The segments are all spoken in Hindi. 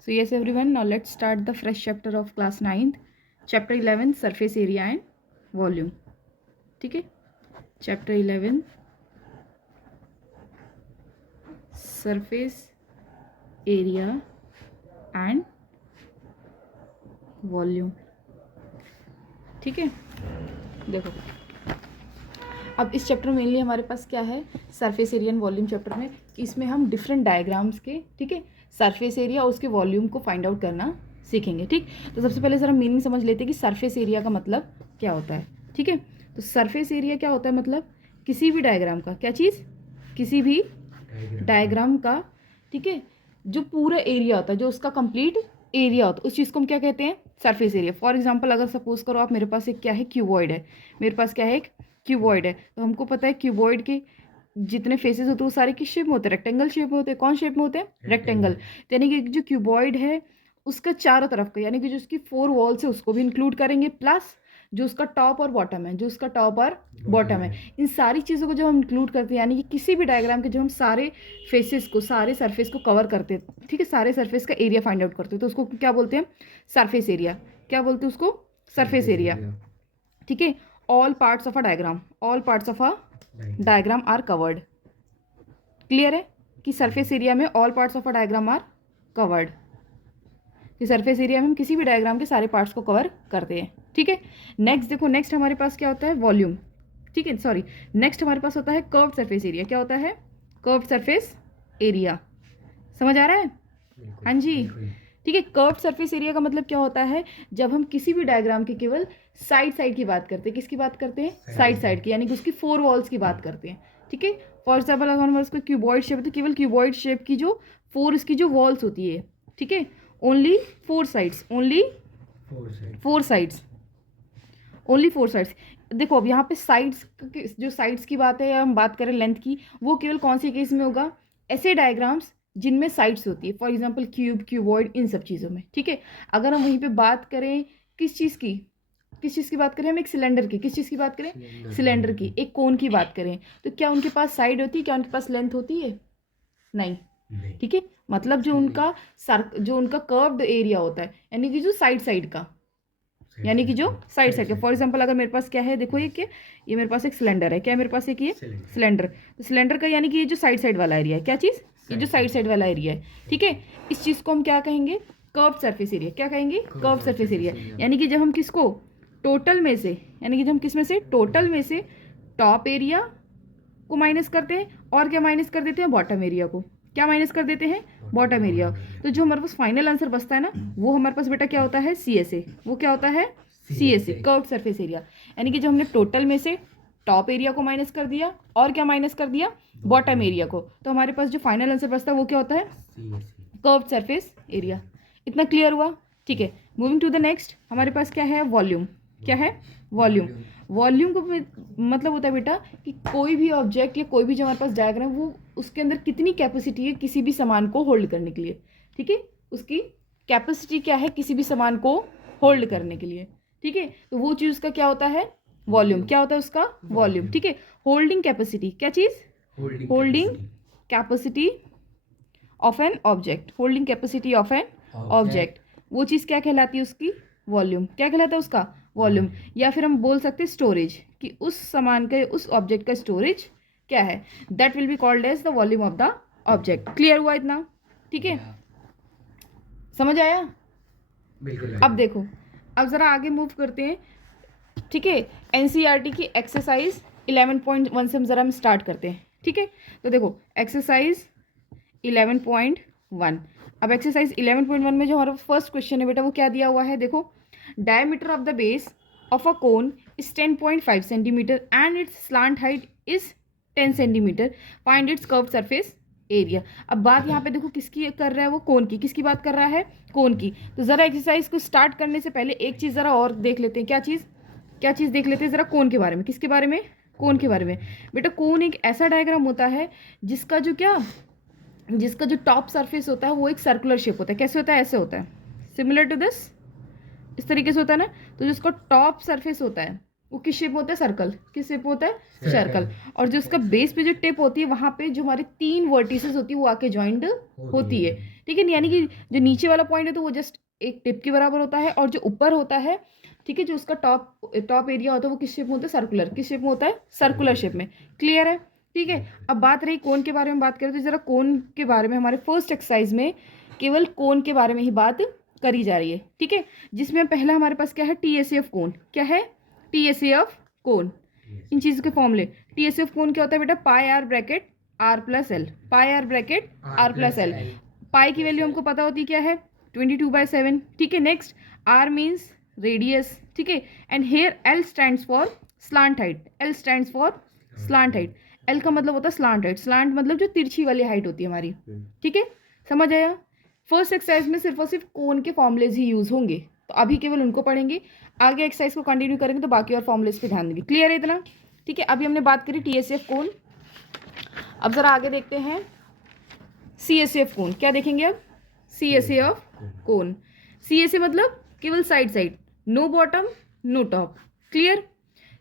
So yes everyone, now let's start the fresh chapter of class 9th, chapter 11 surface area and volume. ठीक है, chapter 11 surface area and volume. ठीक है, देखो अब इस चैप्टर में मेनली हमारे पास क्या है, surface area and volume chapter में इसमें हम डिफरेंट डायग्राम्स के, ठीक है, सरफेस एरिया और उसके वॉल्यूम को फाइंड आउट करना सीखेंगे. ठीक, तो सबसे पहले ज़रा मीनिंग समझ लेते हैं कि सरफेस एरिया का मतलब क्या होता है. ठीक है, तो सरफेस एरिया क्या होता है, मतलब किसी भी डायग्राम का, क्या चीज़, किसी भी डायग्राम का, ठीक है, जो पूरा एरिया होता है, जो उसका कंप्लीट एरिया होता है, उस चीज़ को हम क्या कहते हैं, सरफेस एरिया. फॉर एग्जांपल अगर सपोज करो आप, मेरे पास एक क्या है, क्यूबॉइड है, मेरे पास क्या है, एक क्यूबॉइड है, तो हमको पता है क्यूबॉइड के जितने फेसेस होते हैं वो सारे किस शेप में होते हैं, रेक्टेंगल शेप में होते हैं. कौन शेप में होते हैं, रेक्टेंगल. यानी कि जो क्यूबॉइड है उसका चारों तरफ का, यानी कि जो उसकी 4 वॉल्स है उसको भी इंक्लूड करेंगे, प्लस जो उसका टॉप और बॉटम है, जो उसका टॉप और बॉटम है, इन सारी चीज़ों को जब हम इंक्लूड करते हैं, यानी कि किसी भी डायग्राम के जब हम सारे फेसेस को, सारे सरफेस को कवर करते हैं, ठीक है, सारे सरफेस का एरिया फाइंड आउट करते हैं, तो उसको क्या बोलते हैं, सरफेस एरिया. क्या बोलते हैं उसको, सरफेस एरिया. ठीक है, all parts of a diagram, all parts of a diagram are covered. Clear है कि सरफेस एरिया में all parts of a diagram are covered, कि सरफेस एरिया में हम किसी भी डायग्राम के सारे पार्ट्स को कवर करते हैं. ठीक है, नेक्स्ट देखो, नेक्स्ट हमारे पास क्या होता है, वॉल्यूम. ठीक है, सॉरी, नेक्स्ट हमारे पास होता है कर्व्ड सरफेस एरिया. क्या होता है, कर्व्ड सरफेस एरिया. समझ आ रहा है, हाँ जी. ठीक है, कर्व्ड सरफेस एरिया का मतलब क्या होता है, जब हम किसी भी डायग्राम के केवल साइड साइड की बात करते हैं, किसकी बात करते हैं, साइड साइड की, यानी कि उसकी 4 वॉल्स की बात करते हैं. ठीक है, फॉर एग्जाम्पल अगर हमारे उसको क्यूबॉइड शेप है तो केवल क्यूबॉइड शेप की जो 4 इसकी जो वॉल्स होती है, ठीक है, only 4 sides, only 4 sides, only 4 sides. देखो अब यहाँ पे साइड्स, जो साइड्स की बात है या हम बात करें लेंथ की, वो केवल कौन सी केस में होगा, ऐसे डायग्राम्स जिनमें साइड्स होती है, फॉर एग्जांपल क्यूब, क्यूबॉइड, इन सब चीज़ों में. ठीक है, अगर हम वहीं पे बात करें किस चीज़ की, किस चीज़ की बात करें, हम एक सिलेंडर की, किस चीज़ की बात करें, सिलेंडर की, एक कोन की बात करें, तो क्या उनके पास साइड होती है, क्या उनके पास लेंथ होती है, नहीं. ठीक है, मतलब जो उनका जो उनका कर्व्ड एरिया होता है, यानी कि जो साइड साइड का, यानी कि जो साइड साइड का. फॉर एग्जांपल अगर मेरे पास क्या है, देखो ये क्या, ये मेरे पास एक सिलेंडर है, क्या है मेरे पास एक ये सिलेंडर, तो सिलेंडर का यानी कि ये जो साइड साइड वाला एरिया है, क्या चीज़, ये जो साइड साइड वाला एरिया है. ठीक है, इस चीज़ को हम क्या कहेंगे, कर्व्ड सरफेस एरिया. क्या कहेंगे, कर्व्ड सरफेस एरिया. यानी कि जब हम किसको टोटल में से, यानी कि जब हम किस में से, टोटल में से टॉप एरिया को माइनस करते हैं, और क्या माइनस कर देते हैं, बॉटम एरिया को. क्या माइनस कर देते हैं, बॉटम एरिया. तो जो हमारे पास फाइनल आंसर बचता है ना, वो हमारे पास बेटा क्या होता है, CSA. वो क्या होता है, CSA, कर्व्ड सरफेस एरिया. यानी कि जब हमने टोटल में से टॉप एरिया को माइनस कर दिया और क्या माइनस कर दिया, बॉटम एरिया को, तो हमारे पास जो फाइनल आंसर बचता है वो क्या होता है, कर्व्ड सरफेस एरिया. इतना क्लियर हुआ. ठीक है, मूविंग टू द नेक्स्ट, हमारे पास क्या है, वॉल्यूम. क्या है, वॉल्यूम. वॉल्यूम को मतलब होता है बेटा कि कोई भी ऑब्जेक्ट या कोई भी जो हमारे पास डायग्राम, वो उसके अंदर कितनी कैपेसिटी है किसी भी सामान को होल्ड करने के लिए. ठीक है, उसकी कैपेसिटी क्या है किसी भी सामान को होल्ड करने के लिए. ठीक है, तो वो चीज़ उसका क्या होता है, वॉल्यूम. क्या होता है उसका, वॉल्यूम. ठीक है, होल्डिंग कैपेसिटी, क्या चीज़, holding capacity of an object, holding capacity of an object, वो चीज़ क्या कहलाती है, उसकी वॉल्यूम. क्या कहलाता है उसका, वॉल्यूम. या फिर हम बोल सकते हैं स्टोरेज, कि उस सामान का, उस ऑब्जेक्ट का स्टोरेज क्या है, that will be called as the volume of the object. Clear हुआ इतना. ठीक है, समझ आया, बिल्कुल. अब देखो, अब ज़रा आगे मूव करते हैं. ठीक है, NCERT की एक्सरसाइज 11.1 से हम स्टार्ट करते हैं. ठीक है, तो देखो एक्सरसाइज 11.1. अब एक्सरसाइज 11.1 में जो हमारा फर्स्ट क्वेश्चन है बेटा, वो क्या दिया हुआ है, देखो, diameter of the base of a cone is 10.5 centimetre and its slant height is 10 centimetre, find its curved surface area. अब बात यहाँ पे देखो किसकी कर रहा है, वो कोन की. किसकी बात कर रहा है, कोन की. तो ज़रा एक्सरसाइज को स्टार्ट करने से पहले एक चीज़ ज़रा और देख लेते हैं. क्या चीज़, क्या चीज़ देख लेते हैं ज़रा, कोन के बारे में. किसके बारे में, कोन के बारे में. बेटा कोन एक ऐसा डायग्राम होता है जिसका जो क्या, जिसका जो टॉप सरफेस होता है वो एक सर्कुलर शेप होता है. कैसे होता है, ऐसे होता है, सिमिलर टू दिस, इस तरीके से होता है ना. तो जिसका टॉप सरफेस होता है, वो किस शेप में होता है? सर्कल। किस शेप में होता है? सर्कल। और जो उसका बेस पे जो टिप होती है वहाँ पे जो हमारे 3 वर्टिसेस होती है वो आके ज्वाइंट होती है, ठीक है। यानी कि जो नीचे वाला पॉइंट है तो वो जस्ट एक टिप के बराबर होता है, और जो ऊपर होता है, ठीक है, जो उसका टॉप एरिया होता है वो किस शेप में होता है? सर्कुलर। किस शेप में होता है? सर्कुलर शेप में। क्लियर है? ठीक है। अब बात रही कोन के बारे में बात करें तो जरा कोन के बारे में हमारे फर्स्ट एक्सरसाइज में केवल कोन के बारे में ही बात करी जा रही है, ठीक है। जिसमें पहला हमारे पास क्या है? TSA of cone. क्या है? TSA of cone. इन चीज़ों के फॉर्मूले। टीएसए ऑफ कोन क्या होता है बेटा? Pi are bracket r plus l. Pi are bracket r plus l. Pi की वैल्यू हमको पता होती क्या है? 22/7, ठीक है। नेक्स्ट, आर मीन्स रेडियस, ठीक है। And here L stands for slant height. L stands for slant height. L का मतलब होता है स्लांट हाइट। स्लांट मतलब जो तिरछी वाली हाइट होती है हमारी, ठीक है। समझ आया? फर्स्ट एक्सरसाइज में सिर्फ और सिर्फ कोन के फॉर्मुलेज ही यूज होंगे, तो अभी केवल उनको पढ़ेंगे। आगे एक्सरसाइज को कंटिन्यू करेंगे तो बाकी और फॉर्मुलेज पे ध्यान देंगे। क्लियर है इतना? ठीक है। अभी हमने बात करी टीएसएफ कोन। अब जरा आगे देखते हैं सीएसएफ कोन। क्या देखेंगे अब? CSA of cone. सीएसए मतलब केवल side side, no bottom no top. Clear?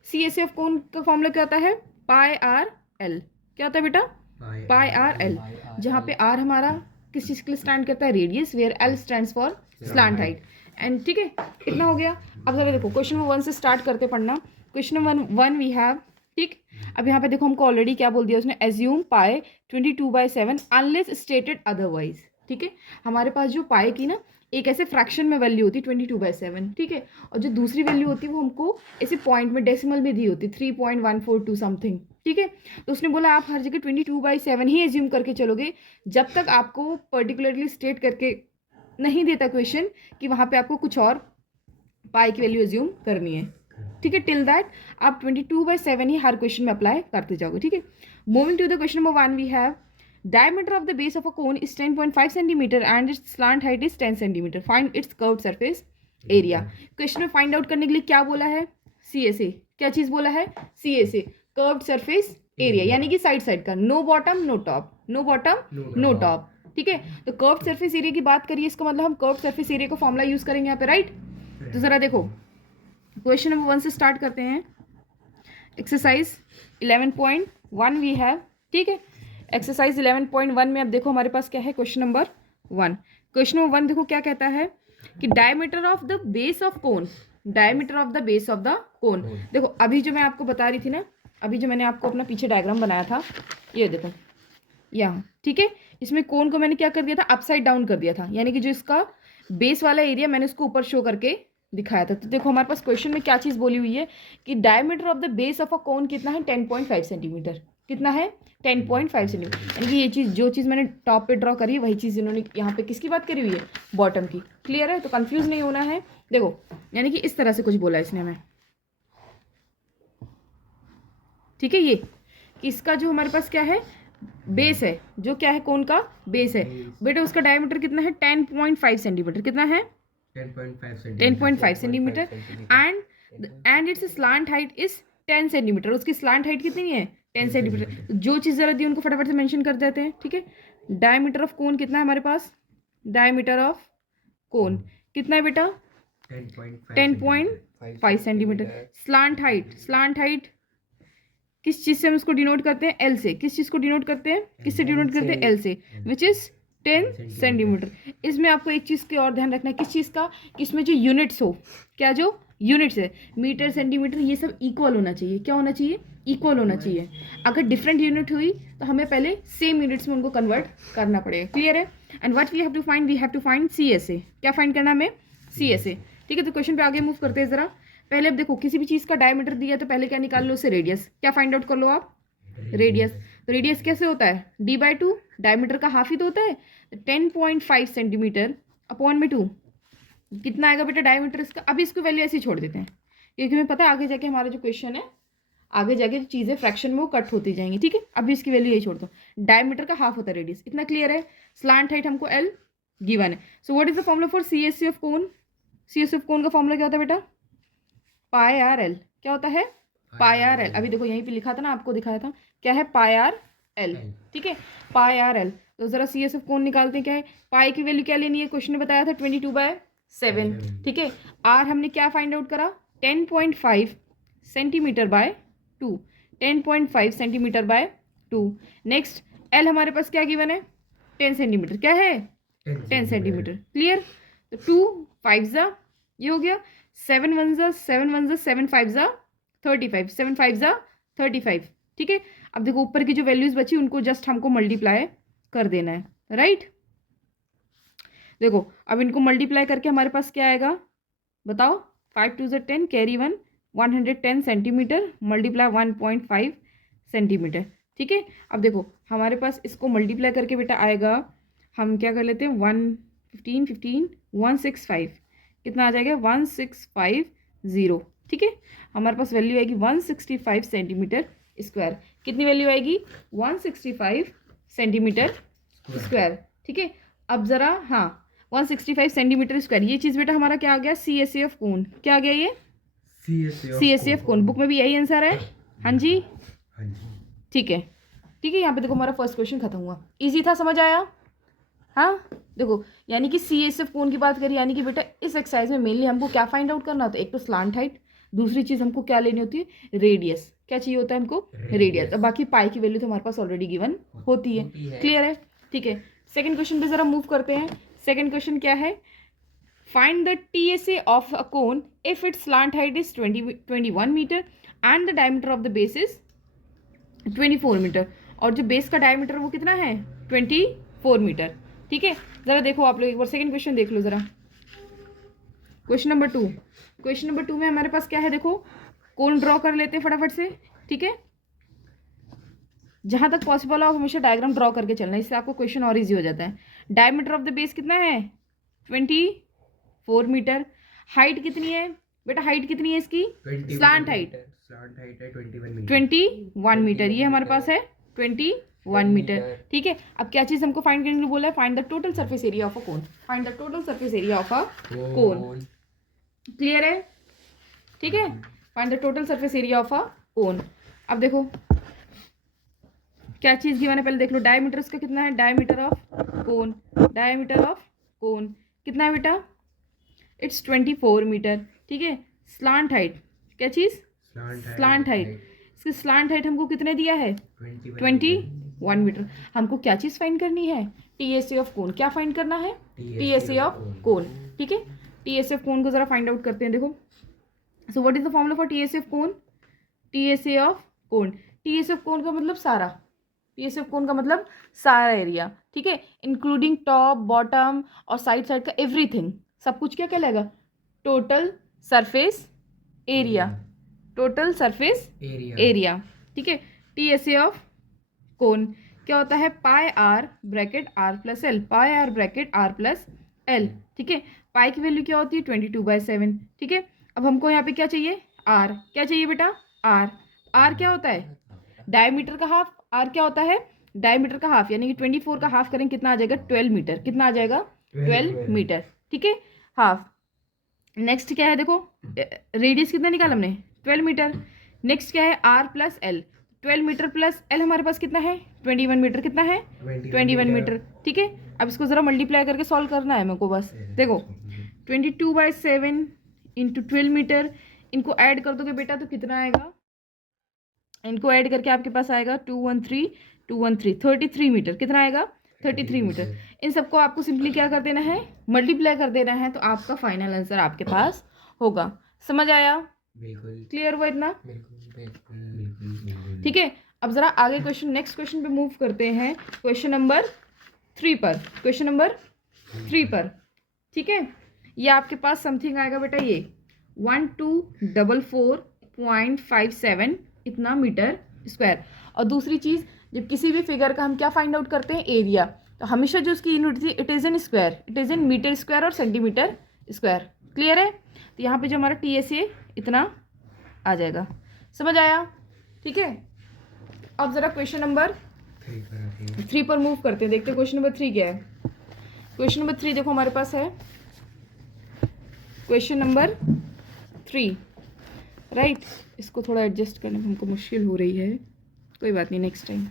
CSA of cone का फॉर्मूला क्या होता है? Pi R L. क्या होता है बेटा? Pi are L. जहाँ पे आर हमारा किस चीज़ के लिए स्टैंड करता है? Radius. Where L stands for slant height. And ठीक है, इतना हो गया। अब जरा देखो क्वेश्चन नंबर 1 से स्टार्ट करते पढ़ना। क्वेश्चन नंबर 1 वी हैव, ठीक। अब यहाँ पे देखो हमको ऑलरेडी क्या बोल दिया उसने? एज्यूम पाई 22/7 अनलेस स्टेटेड अदरवाइज, ठीक है। हमारे पास जो पाई की ना एक ऐसे फ्रैक्शन में वैल्यू होती है 22/7, ठीक है। और जो दूसरी वैल्यू होती है वो हमको ऐसे पॉइंट में डेसिमल में दी होती है 3.142 समथिंग, ठीक है। तो उसने बोला आप हर जगह 22/7 ही एज्यूम करके चलोगे जब तक आपको पर्टिकुलरली स्टेट करके नहीं देता क्वेश्चन कि वहाँ पे आपको कुछ और पाई की वैल्यू एज्यूम करनी है, ठीक है। टिल दैट आप 22/7 ही हर क्वेश्चन में अप्लाई करते जाओगे, ठीक है। Moving to the question number 1 we have diameter of the base of a cone is 10.5 centimeter and its slant height is 10 centimeter. Find its curved surface area. Question में फाइंड आउट करने के लिए क्या बोला है? CSA। क्या चीज बोला है? CSA, कर्व्ड सरफेस एरिया, यानी कि साइड साइड का, no bottom no top, no bottom no top, ठीक है। तो कर्व्ड सरफेस एरिया की बात करिए, इसका मतलब हम कर्व्ड सरफेस एरिया का फॉर्मूला यूज करेंगे यहाँ पे, राइट। तो जरा देखो क्वेश्चन नंबर 1 से स्टार्ट करते हैं। एक्सरसाइज 11.1 वी हैव, ठीक है। एक्सरसाइज 11.1 में अब देखो हमारे पास क्या है? Question number 1। क्वेश्चन नंबर 1 देखो क्या कहता है कि diameter of the base of cone. Diameter of the base of the cone. देखो अभी जो मैं आपको बता रही थी ना, अभी जो मैंने आपको अपना पीछे डायग्राम बनाया था, ये देखो यहाँ, ठीक है। इसमें कोन को मैंने क्या कर दिया था? अपसाइड डाउन कर दिया था, यानी कि जो इसका बेस वाला एरिया मैंने उसको ऊपर शो करके दिखाया था। तो देखो हमारे पास क्वेश्चन में क्या चीज़ बोली हुई है कि diameter of the base of a cone कितना है? 10.5 सेंटीमीटर। कितना है? 10.5 सेंटीमीटर। यानी कि ये चीज़, जो चीज़ मैंने टॉप पे ड्रॉ करी है वही चीज़ इन्होंने यहाँ पे किसकी बात करी हुई है? बॉटम की। क्लियर है? तो कंफ्यूज नहीं होना है। देखो यानी कि इस तरह से कुछ बोला इसने हमें, ठीक है। ये कि इसका जो हमारे पास क्या है? बेस है, जो क्या है? कोन का बेस है बेटा। उसका डायमीटर कितना है? 10.5 सेंटीमीटर। कितना है? 10.5 centimetre. And its slant height is 10 centimetre. उसकी स्लांट हाइट कितनी है? 10 सेंटीमीटर। जो चीज़ जरा दी उनको फटाफट से मेंशन कर देते हैं, ठीक है। डायमीटर ऑफ कोन कितना है हमारे पास? डायमीटर ऑफ कोन कितना है बेटा? 10.5 centimetre. Slant height, slant height किस चीज़ से हम उसको डिनोट करते हैं? एल से। किस चीज़ को डिनोट करते हैं? किससे डिनोट करते हैं? एल से, विच इज 10 सेंटीमीटर। इसमें आपको एक चीज़ की और ध्यान रखना है, किस चीज़ का? कि इसमें जो यूनिट्स हो, क्या जो यूनिट्स है, मीटर सेंटीमीटर, ये सब इक्वल होना चाहिए। क्या होना चाहिए? इक्वल होना चाहिए। अगर डिफरेंट यूनिट हुई तो हमें पहले सेम यूनिट्स में उनको कन्वर्ट करना पड़ेगा। क्लियर है? And what we have to find? We have to find CSA। क्या फाइंड करना हमें? CSA, ठीक है। तो क्वेश्चन पे आगे मूव करते हैं जरा। पहले अब देखो किसी भी चीज़ का डायमीटर दिया तो पहले क्या निकाल लो? उससे रेडियस। क्या फाइंड आउट कर लो आप? रेडियस। तो रेडियस कैसे होता है? D/2। डायमीटर का हाफ ही तो होता है। 10.5 सेंटीमीटर अपॉन में 2 कितना आएगा बेटा डायमीटर इसका? अभी इसको वैल्यू ऐसे ही छोड़ देते हैं क्योंकि हमें पता है आगे जाके हमारा जो क्वेश्चन है, आगे जाके जो चीज़ें फ्रैक्शन में वो कट होती जाएंगी, ठीक है। अभी इसकी वैल्यू यही छोड़ दो। डायमीटर का हाफ होता है रेडियस। इतना क्लियर है? स्लांट हाइट हमको L गिवन है। सो what is the formula for CSA of cone? CSA of cone का फॉर्मूला क्या होता है बेटा? Pi R L. क्या होता है? Pi R L. अभी देखो यहीं पे लिखा था ना, आपको दिखाया था। क्या है? पाई आर एल, ठीक है। Pi R L. तो जरा CSA ऑफ कोन निकालते हैं। क्या है? पाई की वैल्यू क्या लेनी है? क्वेश्चन ने बताया था 22/7, ठीक है। आर हमने क्या फाइंड आउट करा? 10.5 centimetre bye 2, 10.5 centimetre bye 2। Next L हमारे पास क्या गिवन है, 10 सेंटीमीटर, क्या है 10 सेंटीमीटर। क्लियर। तो 2 5 ज़ा ये हो गया, 7 1 ज़ा 7 1 ज़ा 7 5 ज़ा 35, 7 5 ज़ा 35। ठीक है, अब देखो ऊपर की जो वैल्यूज बची उनको जस्ट हमको मल्टीप्लाई कर देना है, राइट। देखो अब इनको मल्टीप्लाई करके हमारे पास क्या आएगा बताओ, 5 2 ज़ा 10 कैरी 1, 110 सेंटीमीटर मल्टीप्लाई 1.5 सेंटीमीटर। ठीक है, अब देखो हमारे पास इसको मल्टीप्लाई करके बेटा आएगा, हम क्या कर लेते हैं 165 कितना आ जाएगा 1650। ठीक है, हमारे पास वैल्यू आएगी 165 सेंटीमीटर स्क्वायर। कितनी वैल्यू आएगी 165 सेंटीमीटर स्क्वायर। ठीक है, अब ज़रा हाँ 165 सेंटीमीटर स्क्वायर, ये चीज़ बेटा हमारा क्या आ गया CSAF कोण, क्या आ गया ये CSAF कोण। बुक में भी यही आंसर है। हाँ जी ठीक है, ठीक है, यहाँ पे देखो हमारा फर्स्ट क्वेश्चन खत्म हुआ, इजी था, समझ आया। हाँ देखो यानी कि CSAF कोण की बात करें, यानी कि बेटा इस एक्सरसाइज में मेनली हमको क्या फाइंड आउट करना होता है, एक तो स्लांट हाइट, दूसरी चीज़ हमको क्या लेनी होती है रेडियस, क्या चाहिए होता है हमको रेडियस। अब बाकी पाई की वैल्यू तो हमारे पास ऑलरेडी गिवन होती है। क्लियर है। ठीक है, सेकंड क्वेश्चन पे जरा मूव करते हैं। सेकंड क्वेश्चन क्या है, find the TSA of a cone if its slant height is 21 metre and the diameter of the base is 24 metre, और जो बेस का डायमीटर वो कितना है 24 मीटर। ठीक है, जरा देखो आप लोग एक बार सेकंड क्वेश्चन देख लो जरा, क्वेश्चन नंबर 2। क्वेश्चन नंबर 2 में हमारे पास क्या है, देखो कोन ड्रॉ कर लेते हैं फटाफट से। ठीक है, जहां तक पॉसिबल हो हमेशा डायग्राम ड्रॉ करके चलना, इससे आपको क्वेश्चन और इजी हो जाता है। डायमीटर ऑफ द बेस कितना है 24 मीटर। हाइट कितनी है बेटा, हाइट कितनी है इसकी, स्लांट हाइट है 21 मीटर, ये हमारे पास है 21 मीटर। ठीक है, अब क्या चीज़ हमको फाइंड करने के लिए बोला है, find the total surface area of a cone, find the total surface area of a cone. Clear है। ठीक है, find the total surface area of a cone. अब देखो क्या चीज़ गिवन है, पहले देख लो डायमीटर इसका कितना है, diameter of cone, diameter of cone कितना है बेटा, इट्स 24 मीटर। ठीक है, स्लांट हाइट, क्या चीज़ स्लांट हाइट, इसकी स्लांट हाइट हमको कितने दिया है 21 मीटर। हमको क्या चीज़ फाइंड करनी है, TSA ऑफ कोन, क्या फाइंड करना है TSA ऑफ कोन। ठीक है, TSA ऑफ कोन को जरा फाइंड आउट करते हैं। देखो सो what is the formula for TSA of cone, TSA of cone, TSA of cone का मतलब सारा, TSA ऑफ कोन का मतलब सारा एरिया। ठीक है, इंक्लूडिंग टॉप बॉटम और साइड साइड का एवरीथिंग, सब कुछ क्या कहलाएगा total surface area, total surface area. ठीक है, TSA ऑफ कोन क्या होता है, pi are bracket r plus l, pi are bracket r plus l. ठीक है, पाई की वैल्यू क्या होती है 22/7। ठीक है, अब हमको यहाँ पे क्या चाहिए आर, क्या चाहिए बेटा आर, आर क्या होता है डायमीटर का हाफ, आर क्या होता है डायमीटर का हाफ, यानी कि 24 का हाफ करेंगे कितना आ जाएगा 12 मीटर, कितना आ जाएगा 12 मीटर। ठीक है, हाफ। नेक्स्ट क्या है, देखो रेडियस कितना निकाला हमने 12 मीटर। नेक्स्ट क्या है R plus L, 12 metre plus L हमारे पास कितना है 21 मीटर, कितना है 21 मीटर। ठीक है, अब इसको ज़रा मल्टीप्लाई करके सॉल्व करना है मेरे को बस। देखो 22/7 इंटू 12 मीटर, इनको ऐड कर दोगे बेटा तो कितना आएगा, इनको ऐड करके आपके पास आएगा 213 33 मीटर, कितना आएगा 33 मीटर। इन सबको आपको सिंपली क्या कर देना है मल्टीप्लाई कर देना है, तो आपका फाइनल आंसर आपके पास होगा। समझ आया, क्लियर हुआ इतना। ठीक है, अब जरा आगे क्वेश्चन नेक्स्ट क्वेश्चन पे मूव करते हैं, क्वेश्चन नंबर 3 पर, क्वेश्चन नंबर 3 पर। ठीक है, ये आपके पास समथिंग आएगा बेटा ये 1244.57 इतना मीटर स्क्वायर। और दूसरी चीज़ जब किसी भी फिगर का हम क्या फाइंड आउट करते हैं एरिया, तो हमेशा जो उसकी यूनिट थी it is in square, it is in metre square और सेंटीमीटर स्क्वायर। क्लियर है, तो यहाँ पे जो हमारा TSA इतना आ जाएगा। समझ आया। ठीक है, अब ज़रा क्वेश्चन नंबर 3 पर मूव करते हैं, देखते हैं क्वेश्चन नंबर 3 क्या है। क्वेश्चन नंबर 3 देखो हमारे पास है क्वेश्चन नंबर 3 राइट। इसको थोड़ा एडजस्ट करने में हमको मुश्किल हो रही है, कोई बात नहीं नेक्स्ट टाइम।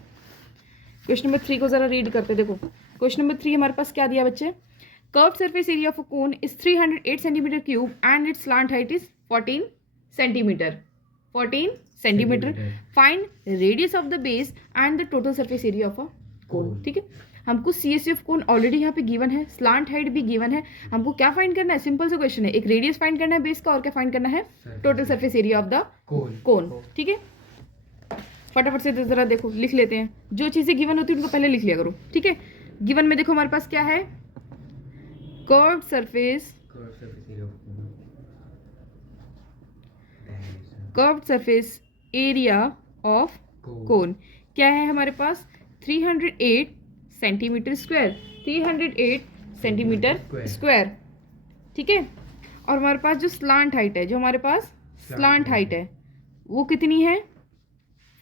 क्वेश्चन नंबर 3 को ज़रा रीड करते हैं। देखो क्वेश्चन नंबर 3 हमारे पास क्या दिया बच्चे, curved surface area of a cone is 308 centimetre cube and its slant height is 14 centimetre, 14 centimetre. Find radius of the base and the total surface area of a cone. ठीक है, हमको CSA ऑफ कोन ऑलरेडी यहाँ पे गिवन है, स्लांट हाइट भी गिवन है। हमको क्या फाइंड करना है? सिंपल सा क्वेश्चन है, एक रेडियस फाइंड करना है बेस का और क्या फाइंड करना है? Total surface area of the cone. ठीक है, फटाफट से जरा देखो लिख लेते हैं। जो चीज़ें गिवन होती है उनको पहले लिख लिया करो। ठीक है, गिवन में देखो हमारे पास क्या है? Curved surface area of cone क्या है हमारे पास? 308 सेंटीमीटर स्क्वायर, 308 सेंटीमीटर स्क्वायर। ठीक है, और हमारे पास जो स्लांट हाइट है, जो हमारे पास स्लांट हाइट है वो कितनी है?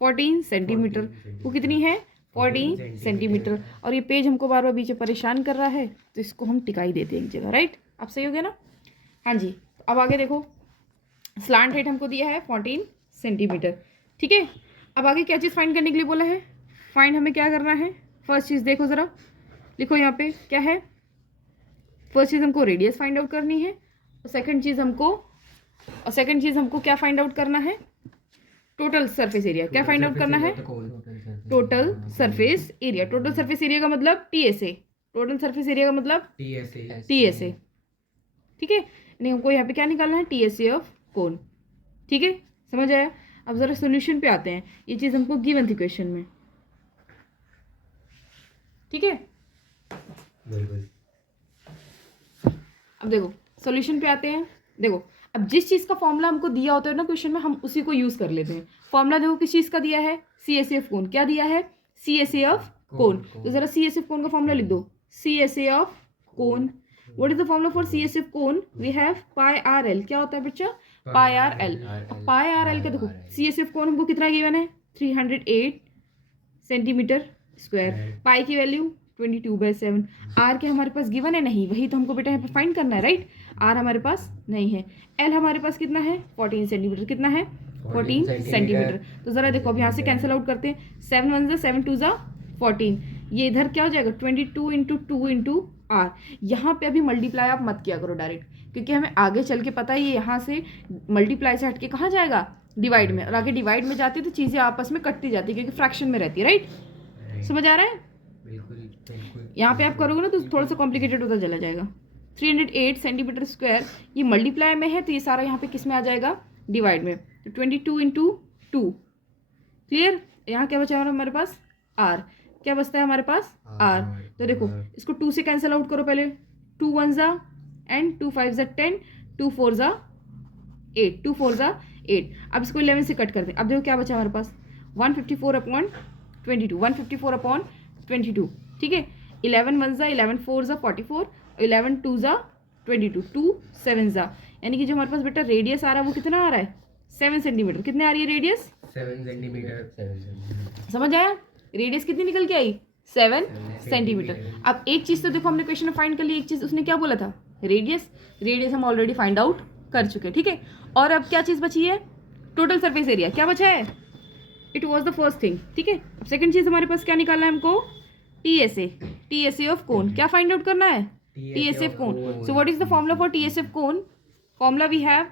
14 सेंटीमीटर। वो कितनी है? 14 सेंटीमीटर। और ये पेज हमको बार बार बीच में परेशान कर रहा है तो इसको हम टिकाई देते हैं एक जगह। राइट, अब सही हो गया ना? हाँ जी, तो अब आगे देखो, स्लांट हाइट हमको दिया है 14 सेंटीमीटर। ठीक है, अब आगे क्या चीज़ फाइंड करने के लिए बोला है? फाइंड हमें क्या करना है? फर्स्ट चीज़ देखो ज़रा, लिखो यहाँ पे क्या है? फर्स्ट चीज़ हमको रेडियस फाइंड आउट करनी है, और सेकंड चीज़ हमको क्या फाइंड आउट करना है? Total surface area. क्या फाइंड आउट करना है? Total surface area. Total surface area का मतलब TSA। टोटल सरफेस एरिया का मतलब TSA। ठीक है, यानी हमको यहाँ पे क्या निकालना है? TSA ऑफ कोन। ठीक है, समझ आया? अब जरा सॉल्यूशन पे आते हैं। ये चीज़ हमको गिवन थी क्वेश्चन में। ठीक है, अब देखो सॉल्यूशन पे आते हैं। देखो, अब जिस चीज़ का फॉर्मूला हमको दिया होता है ना क्वेश्चन में, हम उसी को यूज़ कर लेते हैं। फॉर्मूला देखो किस चीज़ का दिया है? CSA of cone. क्या दिया है? CSA ऑफ कोन। तो जरा CSA ऑफ कोन का फॉर्मूला लिख दो। CSA of cone, what is the formula for CSA of cone? We have pi R L. क्या होता है बच्चा? Pi R L. Pi are L का देखो, CSA ऑफ कोन हमको कितना गिवन है? 308 सेंटीमीटर स्क्वायर। पाई की वैल्यू 22/7। आर के हमारे पास गिवन है नहीं, वही तो हमको बेटा यहाँ पे फाइंड करना है। राइट, आर हमारे पास नहीं है। एल हमारे पास कितना है? 14 सेंटीमीटर। कितना है? 14 सेंटीमीटर। तो ज़रा देखो, अब यहाँ से कैंसिल आउट करते हैं। 7 1 ज़ा 7 2 ज़ा 14। ये इधर क्या हो जाएगा? 22 × 2 × आर। यहाँ पे अभी मल्टीप्लाई आप मत किया करो डायरेक्ट, क्योंकि हमें आगे चल के पता है ये यहाँ से मल्टीप्लाई से हट के कहाँ जाएगा? डिवाइड में। और आगे डिवाइड में जाती है तो चीज़ें आपस में कटती जाती है, क्योंकि फ्रैक्शन में रहती है। राइट, समझ आ रहा है? यहाँ पे आप करोगे ना तो थोड़ा सा कॉम्प्लिकेटेड होता चला जाएगा। 308 सेंटीमीटर स्क्वायर ये मल्टीप्लाई में है, तो ये सारा यहाँ पे किस में आ जाएगा? डिवाइड में। तो 22 × 2। क्लियर? यहाँ क्या बचा हमारे पास? आर। क्या बचता है हमारे पास? आर। तो देखो इसको 2 से कैंसिल आउट करो पहले। 2 1 ज़ा एंड 2 5 ज़ा 10, 2 4 ज़ा 8, 2 4 ज़ा 8। अब इसको 11 से कट कर दें। अब देखो क्या बचा हमारे पास? 154/22, 154/22। ठीक है, 11 1 ज़ा 11 4 ज़ा 44, 11 2 ज़ा 22, 2 7 ज़ा, यानी कि जो हमारे पास बेटा रेडियस आ रहा है वो कितना आ रहा है? 7 सेंटीमीटर। कितने आ रही है रेडियस? 7 सेंटीमीटर। समझ आया? रेडियस कितनी निकल के आई? 7 सेंटीमीटर। अब एक चीज़ तो देखो हमने क्वेश्चन में फाइंड कर ली, एक चीज़ उसने क्या बोला था? रेडियस। रेडियस हम ऑलरेडी फाइंड आउट कर चुके हैं। ठीक है, और अब क्या चीज़ बची है? Total surface area. क्या बचा है? It was the first thing. ठीक है, अब सेकेंड चीज़ हमारे पास क्या निकालना है हमको? TSA। TSA of cone. क्या फाइंड आउट करना है? TSA of cone. So what is the formula for TSA of cone? Formula we have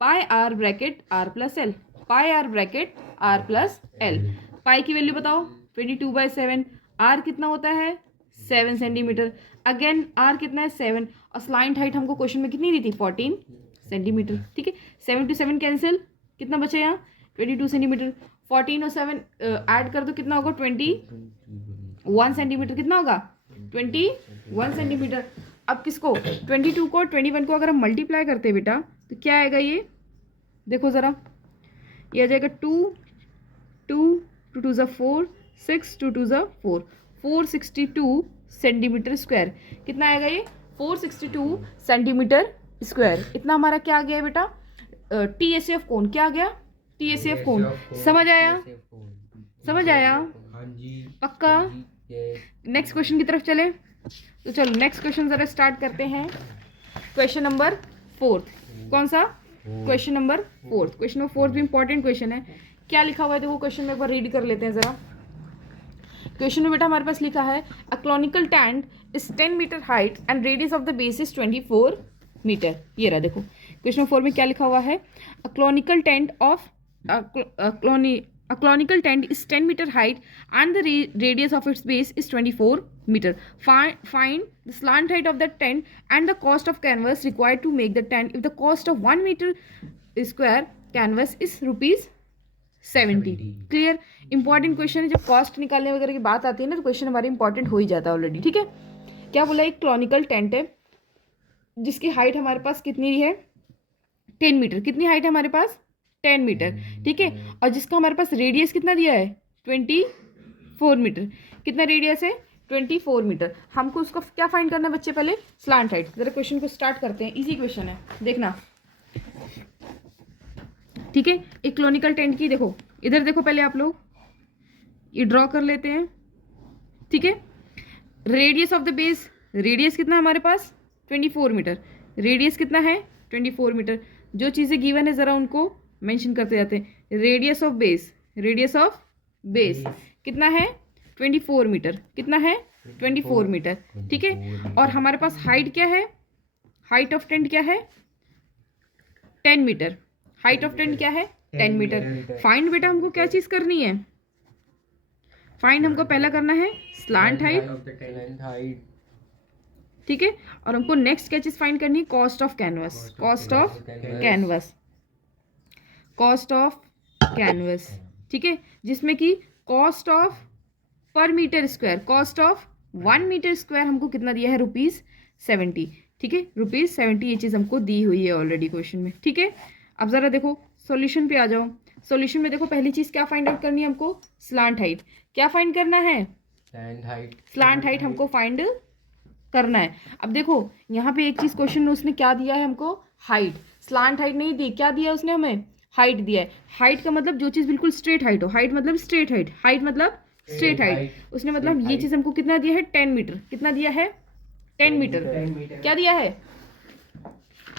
pi are bracket R + L। Pi are bracket R + L। Pi की वैल्यू बताओ? 22/7। आर कितना होता है? 7 सेंटीमीटर। अगेन आर कितना है? 7। और स्लाइंट हाइट हमको क्वेश्चन में कितनी दी थी? 14 सेंटीमीटर। ठीक है, 7 to 7 कैंसिल। कितना बचा यहाँ? 22 सेंटीमीटर। 14 और 7 ऐड कर दो, कितना होगा? 21 सेंटीमीटर। कितना होगा? 21 सेंटीमीटर। अब किसको? 22 को 21 को अगर हम मल्टीप्लाई करते हैं बेटा तो क्या आएगा? ये देखो ज़रा, ये आ जाएगा 2 2 2 2 ज़ा 4, 6 2 2 ज़ा 4, 462 सेंटीमीटर स्क्वायर। कितना आएगा ये? 462 सेंटीमीटर स्क्वायर। इतना हमारा क्या आ गया बेटा? TSA of cone. क्या आ गया? TSA ऑफ कोन। समझ आया? समझ आया? पक्का? नेक्स्ट क्वेश्चन की तरफ चले तो चलो नेक्स्ट क्वेश्चन ज़रा स्टार्ट करते हैं। Question number 4। कौन सा? Question number 4। क्वेश्चन नंबर 4 भी इंपॉर्टेंट क्वेश्चन है। क्या लिखा हुआ है देखो क्वेश्चन में, एक बार रीड कर लेते हैं ज़रा। क्वेश्चन में बेटा हमारे पास लिखा है a conical tent is 10 metre height and radius of the base is 24 metre. ये रहा देखो क्वेश्चन 4 में क्या लिखा हुआ है? A conical tent of a conical tent is 10 meter height and the radius of its base is 24 meter. Find the slant height of the tent and the cost of canvas required to make the tent if the cost of 1 meter square canvas is rupees 70. Clear. Important question है. जब कॉस्ट निकालने वगैरह की बात आती है ना तो क्वेश्चन हमारे इंपॉर्टेंट हो ही जाता है ऑलरेडी. ठीक है. क्या बोला, एक क्लॉनिकल टेंट है जिसकी हाइट हमारे पास कितनी है 10 मीटर. कितनी हाइट है हमारे पास 10 मीटर. ठीक है. और जिसका हमारे पास रेडियस कितना दिया है 24 मीटर. कितना रेडियस है 24 मीटर. हमको उसका क्या फाइंड करना है बच्चे, पहले स्लांट हाइट. जरा क्वेश्चन को स्टार्ट करते हैं. इजी क्वेश्चन है, देखना. ठीक है. एक क्लोनिकल टेंट की देखो, इधर देखो पहले आप लोग, ये ड्रॉ कर लेते हैं. ठीक है. Radius of the base, radius कितना है हमारे पास 24 मीटर. रेडियस कितना है 24 मीटर. जो चीज़ें गिवन है ज़रा उनको मेंशन करते जाते हैं. Radius of base, radius of base कितना है 24 मीटर. कितना है 24 मीटर. ठीक है. और हमारे पास हाइट क्या है, हाइट ऑफ टेंट क्या है 10 मीटर. हाइट ऑफ टेंट क्या है 10 मीटर. फाइंड बेटा हमको क्या चीज़ करनी है, फाइंड हमको पहला करना है स्लांट हाइट. ठीक है. और हमको नेक्स्ट क्या चीज़ फाइंड करनी है, cost of canvas. Cost of canvas, cost of canvas. ठीक है. जिसमें कि cost of per metre square, cost of 1 metre square हमको कितना दिया है ₹70. ठीक है. ₹70 ये चीज़ हमको दी हुई है ऑलरेडी क्वेश्चन में. ठीक है. अब ज़रा देखो सॉल्यूशन पे आ जाओ. सॉल्यूशन में देखो पहली चीज़ क्या फाइंड आउट करनी है हमको, स्लांट हाइट. क्या फाइंड करना है, स्लांट हाइट हमको फाइंड करना है. अब देखो यहाँ पे एक चीज़ क्वेश्चन में उसने क्या दिया है हमको, हाइट. स्लांट हाइट नहीं दी, क्या दिया उसने हमें, हाइट दिया है. हाइट का मतलब जो चीज़ बिल्कुल स्ट्रेट हाइट हो. हाइट मतलब स्ट्रेट हाइट, हाइट मतलब स्ट्रेट हाइट. उसने मतलब ये चीज़ हमको कितना दिया है 10 मीटर. कितना दिया है 10 मीटर. क्या दिया है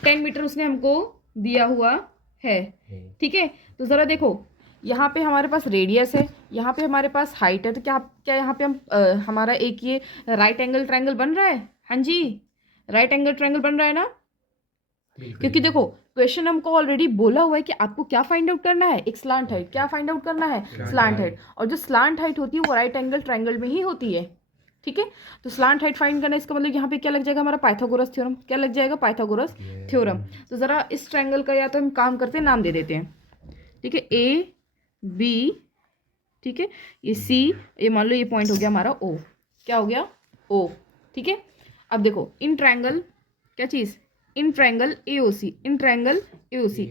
10 मीटर उसने हमको दिया हुआ है. ठीक है. तो ज़रा देखो यहाँ पे हमारे पास रेडियस है, यहाँ पे हमारे पास हाइट है. तो क्या क्या यहाँ पे हम हमारा एक ये राइट एंगल ट्रायंगल बन रहा है. हाँ जी, राइट एंगल ट्रायंगल बन रहा है ना. क्योंकि देखो क्वेश्चन हमको ऑलरेडी बोला हुआ है कि आपको क्या फाइंड आउट करना है, एक स्लांट हाइट. क्या फाइंड आउट करना है, स्लांट हाइट. और जो स्लांट हाइट होती है वो राइट एंगल ट्रायंगल में ही होती है. ठीक है. तो स्लांट हाइट फाइंड करना, इसका मतलब यहाँ पे क्या लग जाएगा हमारा पाइथागोरस थ्योरम. क्या लग जाएगा, पाइथागोरस थ्योरम. तो ज़रा इस ट्रायंगल का या तो हम काम करते हैं, नाम दे देते हैं. ठीक है. ए बी, ठीक है, ये सी, ये मान लो ये पॉइंट हो गया हमारा ओ. क्या हो गया ओ. ठीक है. अब देखो इन ट्रायंगल, क्या चीज़, in triangle A O C, in triangle A O C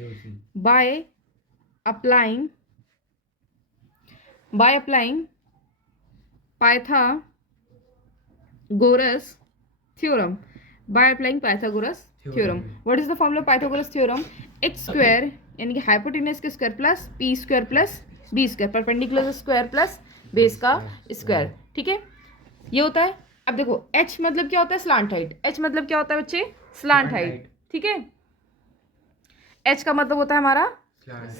by applying Pythagoras theorem. By applying Pythagoras theorem. What is the formula of Pythagoras theorem? H square यानी कि हाइपोटेनस के square plus P square plus B square, perpendicular square plus base का स्क्वायर. ठीक है. ये होता है. अब देखो H मतलब क्या होता है, स्लांट हाइट. H मतलब क्या होता है बच्चे, स्लांट हाइट. ठीक है. H का मतलब होता है हमारा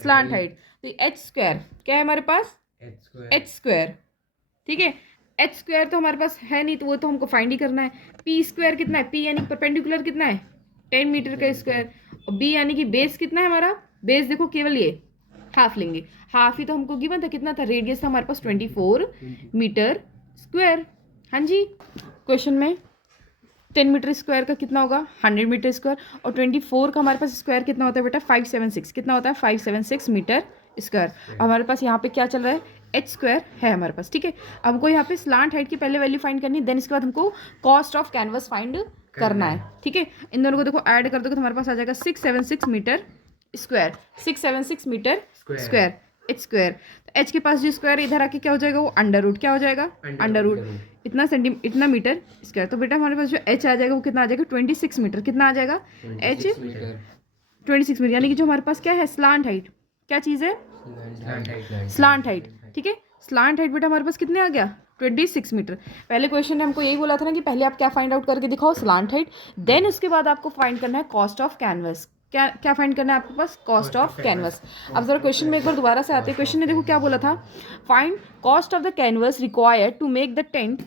स्लांट हाइट. तो H स्क्वायर क्या है हमारे पास, H स्क्वायर. ठीक है. H स्क्वायर तो हमारे पास है नहीं, तो वो तो हमको फाइंड ही करना है. P स्क्वायर कितना है, P यानी परपेंडिकुलर कितना है 10 मीटर का स्क्वायर. और B यानी कि बेस कितना है हमारा, बेस देखो केवल ये हाफ लेंगे. हाफ ही तो हमको गिवन था, कितना था, रेडियस था हमारे पास 24 मीटर स्क्वायर. हाँ जी. क्वेश्चन में 10 मीटर स्क्वायर का कितना होगा 100 मीटर स्क्वायर. और 24 का हमारे पास स्क्वायर कितना होता है बेटा 576. कितना होता है 576 मीटर स्क्वायर. हमारे पास यहाँ पे क्या चल रहा है, एच स्क्वायर है हमारे पास. ठीक है. अब हमको यहाँ पे स्लांट हाइट की पहले वैल्यू फाइंड करनी है, देन इसके बाद हमको कॉस्ट ऑफ कैनवस फाइंड करना है. ठीक है. इन दोनों को देखो ऐड कर दोगे तो हमारे पास आ जाएगा 676 metre square. 676 metre square H square. तो एच के पास जो स्क्वायर इधर आके क्या हो जाएगा, वो अंडर रूट. क्या हो जाएगा, अंडर रूट. इतना मीटर स्क्वायर. तो बेटा हमारे पास जो एच आ जाएगा वो कितना आ जाएगा 26 मीटर. कितना आ जाएगा एच 26 मीटर. यानी कि जो हमारे पास क्या है, स्लांट हाइट. क्या चीज़ है, स्लांट हाइट. ठीक है. स्लांट हाइट बेटा हमारे पास कितने आ गया 26 मीटर. पहले क्वेश्चन ने हमको यही बोला था ना कि पहले आप क्या फाइंड आउट करके दिखाओ, स्लांट हाइट. देन उसके बाद आपको फाइंड करना है कॉस्ट ऑफ कैनवस. क्या फाइंड करना है आपके पास, कॉस्ट ऑफ कैनवस. अब जरा क्वेश्चन में एक बार दोबारा से आते हैं. क्वेश्चन ने देखो क्या बोला था, find cost of the canvas required to make the tent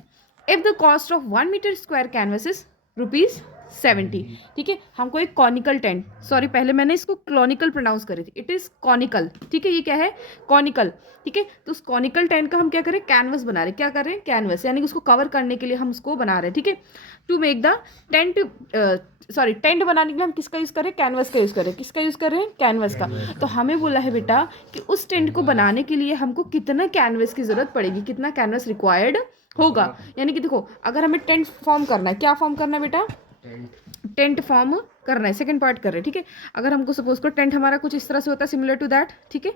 if the cost of 1 metre square canvas is 70, ठीक है। हमको एक कॉनिकल टेंट, सॉरी पहले मैंने इसको क्लॉनिकल प्रोनाउंस करी थी, इट इज़ कॉनिकल, ठीक है। ये क्या है, कॉनिकल, ठीक है। तो उस कॉनिकल टेंट का हम क्या करें, कैनवस बना रहे हैं, क्या कर रहे हैं, कैनवस, यानी कि उसको कवर करने के लिए हम उसको बना रहे हैं, ठीक है। To make the tent, sorry tent बनाने के लिए हम किसका यूज़ करें, कैनवस का यूज़ करें, किसका यूज़ कर रहे हैं, कैनवस का। तो हमें बोला है बेटा कि उस टेंट को बनाने के लिए हमको कितना कैनवस की ज़रूरत पड़ेगी, कितना कैनवस रिक्वायर्ड होगा। यानी कि देखो अगर हमें टेंट फॉर्म करना है, क्या फॉर्म करना है बेटा, टेंट फॉर्म करना है, सेकंड पार्ट कर रहे हैं, ठीक है। अगर हमको सपोज करो टेंट हमारा कुछ इस तरह से होता है, सिमिलर टू दैट, ठीक है।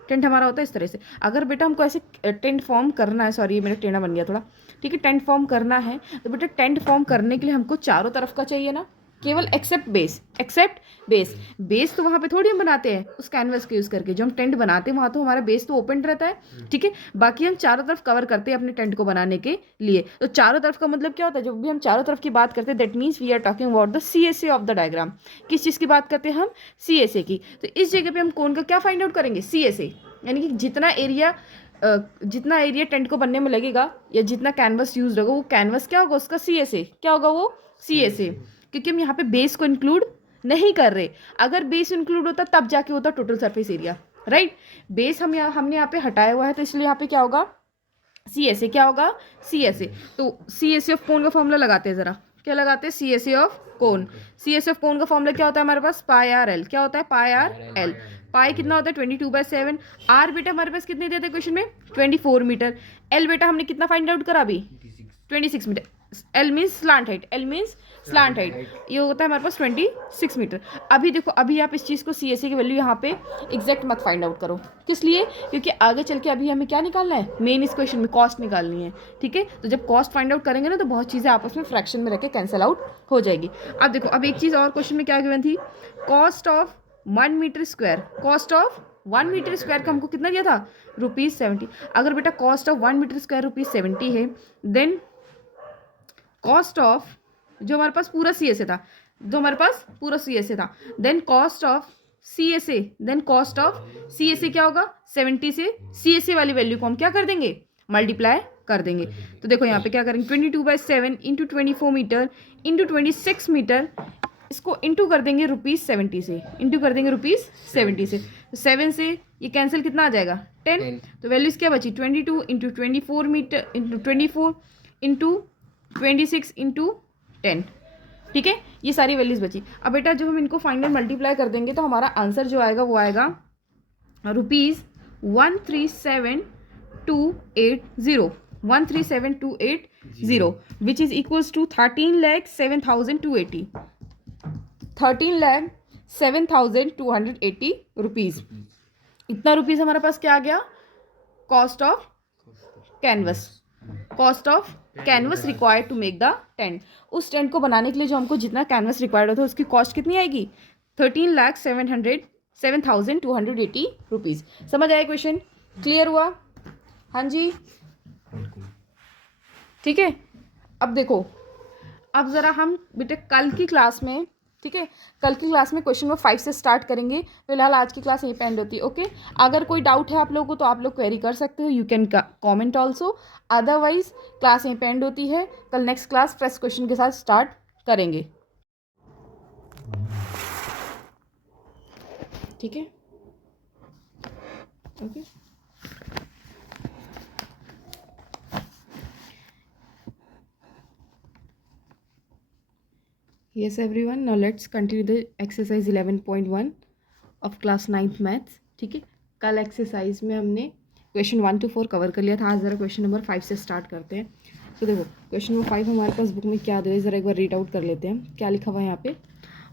टेंट हमारा होता है इस तरह से। अगर बेटा हमको ऐसे टेंट फॉर्म करना है, सॉरी ये मेरा टेढ़ा बन गया थोड़ा, ठीक है। टेंट फॉर्म करना है तो बेटा टेंट फॉर्म करने के लिए हमको चारों तरफ का चाहिए ना, केवल except base, except base. Base तो वहाँ पे थोड़ी हम बनाते हैं उस कैनवस के यूज़ करके, जो हम टेंट बनाते हैं वहाँ तो हमारा बेस तो ओपन रहता है, ठीक है। बाकी हम चारों तरफ कवर करते हैं अपने टेंट को बनाने के लिए। तो चारों तरफ का मतलब क्या होता है, जब भी हम चारों तरफ की बात करते हैं that means we are talking about the CSA of the diagram. किस चीज़ की बात करते हैं हम, CSA की। तो इस जगह पे हम कौन का क्या फाइंड आउट करेंगे, CSA, यानी कि जितना एरिया टेंट को बनने में लगेगा या जितना कैनवस यूज होगा वो कैनवस क्या होगा, उसका CSA क्या होगा, वो CSA। क्योंकि हम यहाँ पे बेस को इंक्लूड नहीं कर रहे, अगर बेस इंक्लूड होता तब जाके होता total surface area, right. Base हमने यहाँ पे हटाया हुआ है तो इसलिए यहाँ पे क्या होगा, CSA, क्या होगा, CSA। तो CSA ऑफ कोन का फॉर्मूला लगाते हैं ज़रा, क्या लगाते हैं, CSA of cone. CSA of cone का फॉर्मूला क्या होता है हमारे पास, πr/l, क्या होता है, πr/l। पाई कितना होता है 22/7। आर बेटा हमारे पास कितने देते हैं क्वेश्चन में, 24 मीटर। एल बेटा हमने कितना फाइंड आउट करा अभी, 26 metre. L means slant height, L means slant height, ये होता है हमारे पास 26 मीटर। अभी देखो अभी आप इस चीज़ को CSA की वैल्यू यहाँ पे एग्जैक्ट मत फाइंड आउट करो, किस लिए, क्योंकि आगे चल के अभी हमें क्या निकालना है, मेन इस क्वेश्चन में कॉस्ट निकालनी है, ठीक है। तो जब कॉस्ट फाइंड आउट करेंगे ना तो बहुत चीज़ें आपस में फ्रैक्शन में रह के कैंसिल आउट हो जाएगी। अब देखो अब एक चीज़ और क्वेश्चन में क्या गिवन थी, cost of 1 metre square, cost of 1 metre square का हमको कितना दिया था, ₹70। अगर बेटा कॉस्ट ऑफ 1 मीटर स्क्वायर ₹70 है, देन कॉस्ट ऑफ जो हमारे पास पूरा CSA था, जो हमारे पास पूरा CSA था, then cost of CSA, then cost of CSA क्या होगा, 70 से CSA वाली वैल्यू को हम क्या कर देंगे, मल्टीप्लाई कर देंगे। तो देखो यहाँ पे क्या करेंगे, 22/7 इंटू 24 मीटर इंटू 26 मीटर, इसको इंटू कर देंगे ₹70 से, इंटू कर देंगे ₹70 से। तो 7 से ये कैंसिल कितना आ जाएगा, 10। तो वैल्यूज क्या बची, 22 into 24 metre into 24 into 26 into 10, ठीक है। ये सारी वैल्यूज बची। अब बेटा जब हम इनको फाइनल मल्टीप्लाई कर देंगे तो हमारा आंसर जो आएगा वो आएगा ₹137,280, 137,280, which is equals to 13,07,280, 13,07,280 rupees. इतना रुपीज़ हमारे पास क्या आ गया, cost of canvas, cost of canvas required to make the tent. उस टेंट को बनाने के लिए जो हमको जितना कैनवस रिक्वायर्ड होता है उसकी कॉस्ट कितनी आएगी, 13,07,280 रुपीज़। समझ आया क्वेश्चन, क्लियर हुआ, हाँ जी, ठीक है। अब देखो अब ज़रा हम बेटे कल की क्लास में, ठीक है, कल की क्लास में क्वेश्चन नंबर 5 से स्टार्ट करेंगे। फिलहाल आज की क्लास यहीं पे एंड होती है, ओके। अगर कोई डाउट है आप लोगों को तो आप लोग क्वेरी कर सकते हो, you can comment also, otherwise class यहीं पे एंड होती है। कल नेक्स्ट क्लास फ्रेश क्वेश्चन के साथ स्टार्ट करेंगे, ठीक है, okay. Yes everyone, now let's continue the exercise 11.1 of class 9th maths, ठीक है। कल एक्सरसाइज में हमने क्वेश्चन 1 to 4 कवर कर लिया था, आज ज़रा क्वेश्चन नंबर 5 से स्टार्ट करते हैं। तो देखो क्वेश्चन नंबर 5 हमारे पास बुक में क्या दे, ज़रा एक बार रीड आउट कर लेते हैं, क्या लिखा हुआ है यहाँ पे।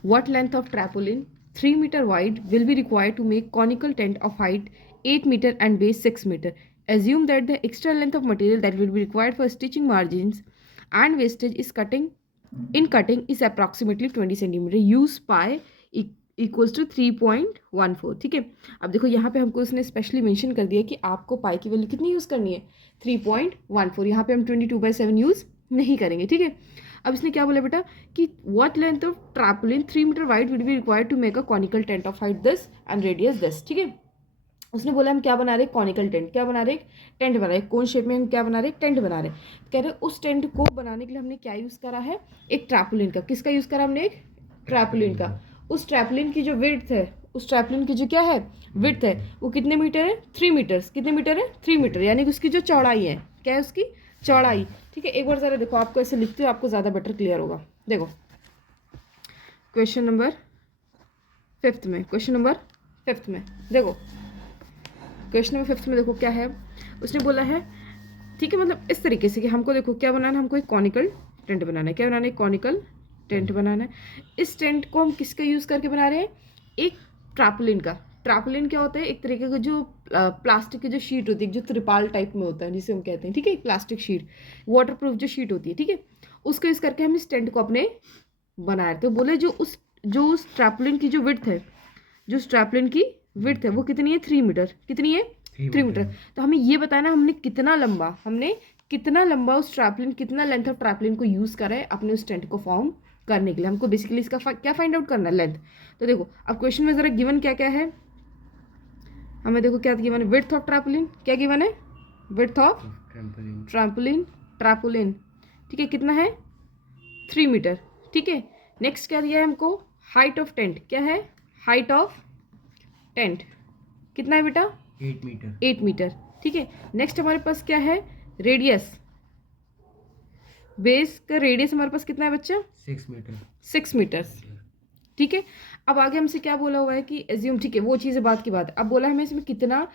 What length of tarpaulin 3 metre wide will be required to make conical tent of height 8 metre and base 6 metre. Assume that the extra length of material that will be required for stitching margins and wastage is cutting is approximately 20 centimetre. Use pi equals to 3.14, ठीक है। अब देखो यहाँ पे हमको इसने स्पेशली मेंशन कर दिया कि आपको पाई की वैल्यू कितनी यूज़ करनी है, 3.14। यहाँ पे हम 22/7 यूज़ नहीं करेंगे, ठीक है। अब इसने क्या बोला बेटा कि what length of tarpaulin 3 metre wide will be required to make a conical tent of height 10 and radius 10, ठीक है। उसने बोला हम क्या बना रहे हैं, कॉनिकल टेंट। क्या बना रहे हैं, टेंट बना रहे हैं। कौन शेप में हम क्या बना रहे हैं, टेंट बना रहे हैं। कह रहे उस टेंट को बनाने के लिए हमने क्या यूज़ करा है, एक ट्रैपोलिन का। किसका यूज़ करा हमने, एक ट्रैपोलिन का। उस ट्रैपोलिन की जो विड्थ है, उस ट्रैपोलिन की जो क्या है, विड्थ है, वो कितने मीटर है, 3 मीटर्स। कितने मीटर है, 3 मीटर, यानी कि उसकी जो चौड़ाई है, क्या है उसकी चौड़ाई। ठीक है, एक बार ज़रा देखो, आपको ऐसे लिखते हो आपको ज़्यादा बेटर क्लियर होगा। देखो क्वेश्चन नंबर 5 में, क्वेश्चन नंबर 5 में देखो, क्वेश्चन नंबर 5 में देखो क्या है। उसने बोला है, ठीक है, मतलब इस तरीके से कि हमको देखो क्या बनाना है, हमको एक कॉनिकल टेंट बनाना है। क्या बनाना है, कॉनिकल टेंट बनाना है। इस टेंट को हम किसका यूज़ करके बना रहे हैं, एक ट्रैपोलिन का। ट्रैपोलिन क्या होता है, एक तरीके का जो प्लास्टिक की जो शीट होती है, जो त्रिपाल टाइप में होता है जिसे हम कहते हैं, ठीक है, एक प्लास्टिक शीट, वाटरप्रूफ जो शीट होती है, ठीक है, उसको यूज़ करके हम इस टेंट को अपने बना रहे थे। बोले जो उस ट्रैपोलिन की जो विड्थ है, जो उस ट्रैपोलिन की विड्थ है वो कितनी है, 3 मीटर। कितनी है, 3 मीटर। तो हमें ये बताना हमने कितना लंबा उस ट्रैपोलिन, कितना लेंथ ऑफ ट्रैपोलिन को यूज़ करा है अपने उस टेंट को फॉर्म करने के लिए। हमको बेसिकली इसका क्या फाइंड आउट करना है, लेंथ। तो देखो अब क्वेश्चन में ज़रा गिवन क्या क्या है हमें, देखो क्या गिवन है, विड्थ ऑफ ट्रैपोलिन। क्या गिवन है, विड्थ ऑफ ट्रैपोलिन, ठीक है, कितना है, 3 मीटर। ठीक है, नेक्स्ट क्या दिया है हमको, हाइट ऑफ टेंट। क्या है, हाइट ऑफ टेंट कितना है बेटा, 8 मीटर। 8 मीटर। ठीक है, नेक्स्ट हमारे पास क्या है, रेडियस, बेस का रेडियस हमारे पास कितना है बच्चा, 6 मीटर। 6 मीटर्स। ठीक है, अब आगे हमसे क्या बोला हुआ है कि एज्यूम, ठीक है, वो चीज़ बात की बात है। अब बोला हमें इसमें कितना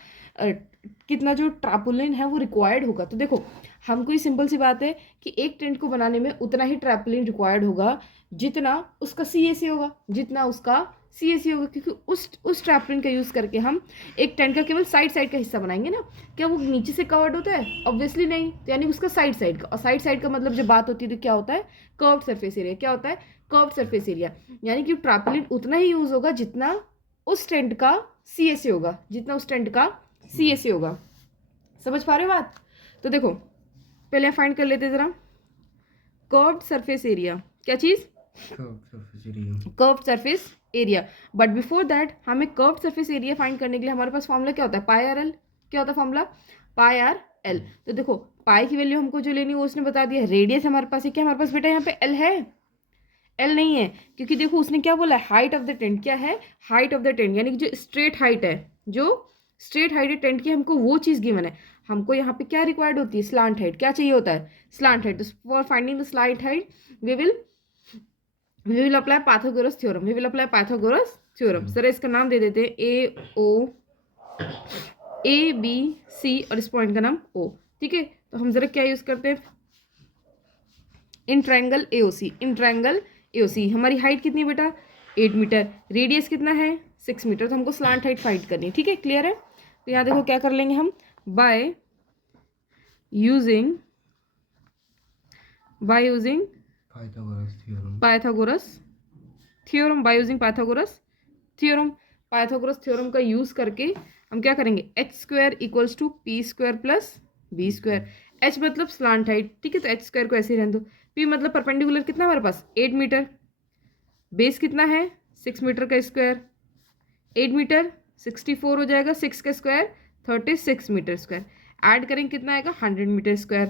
जो ट्रैपोलिन है वो रिक्वायर्ड होगा। तो देखो हमको ये सिंपल सी बात है कि एक टेंट को बनाने में उतना ही ट्रैपोलिन रिक्वायर्ड होगा जितना उसका CAC होगा, क्योंकि उस ट्रैपोलिन का यूज़ करके हम एक टेंट का केवल साइड का हिस्सा बनाएंगे ना। क्या वो नीचे से कवर्ड होता है, ऑब्वियसली नहीं, तो यानी उसका साइड का। और साइड का मतलब जब बात होती है तो क्या होता है, कर्व्ड सरफेस एरिया। क्या होता है, कर्व्ड सरफेस एरिया, यानी कि ट्रैपोलिन उतना ही यूज़ होगा जितना उस टेंट का CAC होगा, समझ पा रहे हो बात। तो देखो पहले फाइंड कर लेते ज़रा कर्व्ड सरफेस एरिया। क्या चीज़, curved surface area. But before that हमें कर्व्ड सरफेस एरिया फाइंड करने के लिए हमारे पास फॉर्मूला क्या होता है, पाई आर एल। क्या होता है फॉर्मूला, पाई आर एल। तो देखो पाई की वैल्यू हमको जो लेनी है वो उसने बता दिया। रेडियस हमारे पास है, क्या हमारे पास बेटा यहाँ पे एल है, एल नहीं है, क्योंकि देखो उसने क्या बोला, हाइट ऑफ द टेंट। क्या है, हाइट ऑफ द टेंट, यानी कि जो स्ट्रेट हाइट है टेंट की, हमको वो चीज़ गिवन है। हमको यहाँ पे क्या रिक्वायर्ड होती है, स्लांट हाइट। क्या चाहिए होता है, स्लांट हाइट। तो for finding the slant height we will apply Pythagoras theorem. Sir इसका नाम दे देते हैं ABC और इस पॉइंट का नाम O। ठीक है, तो हम जरा क्या यूज करते हैं, इन ट्रायंगल AOC। हमारी हाइट कितनी है बेटा, 8 मीटर। रेडियस कितना है, 6 मीटर। तो हमको स्लांट हाइट फाइंड करनी है। ठीक है, क्लियर है। तो यहाँ देखो क्या कर लेंगे हम, बाय यूजिंग पाइथागोरस थ्योरम का यूज करके हम क्या करेंगे, h² equals to p² plus b²। h मतलब स्लांट हाइट, ठीक है, तो h² को ऐसे ही रहने दो। p मतलब परपेंडिकुलर कितना हमारे पास, 8 मीटर। बेस कितना है, 6 मीटर का स्क्वायर, 8 मीटर 64 हो जाएगा, 6 का स्क्वायर 36 मीटर स्क्वायर। ऐड करेंगे कितना आएगा, 100 मीटर स्क्वायर।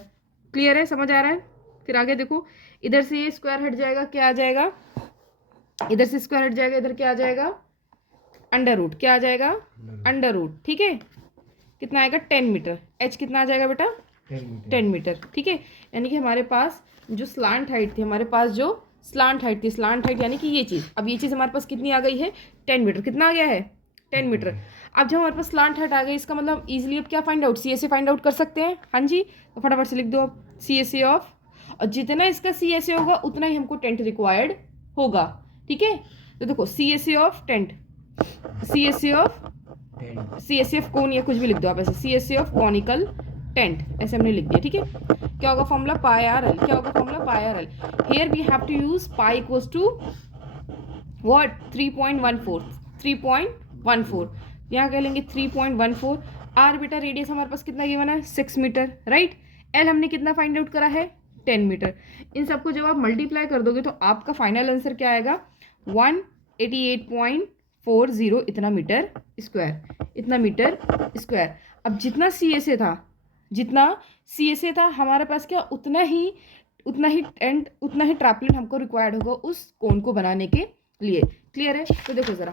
क्लियर है, समझ आ रहा है। फिर आगे देखो, इधर से ये स्क्वायर हट जाएगा, क्या आ जाएगा, इधर से स्क्वायर हट जाएगा, इधर क्या आ जाएगा, अंडर रूट। क्या आ जाएगा, अंडर रूट। ठीक है, कितना आएगा, 10 मीटर। h कितना आ जाएगा बेटा, 10 मीटर। ठीक है, यानी कि हमारे पास जो स्लांट हाइट थी, स्लांट हाइट यानी कि ये चीज़, अब ये चीज़ हमारे पास कितनी आ गई है, 10 मीटर। कितना आ गया है, 10 मीटर। अब जब हमारे पास स्लांट हाइट आ गई, इसका मतलब इजीली अब क्या find out, CAC find out कर सकते हैं। हाँ जी, तो फटाफट से लिख दो अब CAC ऑफ, और जितना इसका CAC होगा उतना ही हमको टेंट रिक्वायर्ड होगा। ठीक है, तो देखो CAC of tent, CAC of cone या कुछ भी लिख दो आप ऐसे, CAC ऑफ कॉनिकल टेंट ऐसे हमने लिख दिया। ठीक है, क्या होगा फॉर्मूला, पाई आर एल। क्या होगा formula, pi are L. Here we have to use pi equals to what, 3.14। यहाँ कह लेंगे 3.14। आर बेटा रेडियस हमारे पास कितना गिवन है, 6 मीटर, राइट। एल हमने कितना फाइंड आउट करा है, 10 मीटर। इन सबको जब आप मल्टीप्लाई कर दोगे तो आपका फाइनल आंसर क्या आएगा, 188.5 40 इतना मीटर स्क्वायर, इतना मीटर स्क्वायर। अब जितना CSA था, जितना CSA था हमारे पास क्या उतना ही टेंट, उतना ही ट्रैपलिन हमको रिक्वायर्ड होगा उस कोन को बनाने के लिए। क्लियर है? तो देखो ज़रा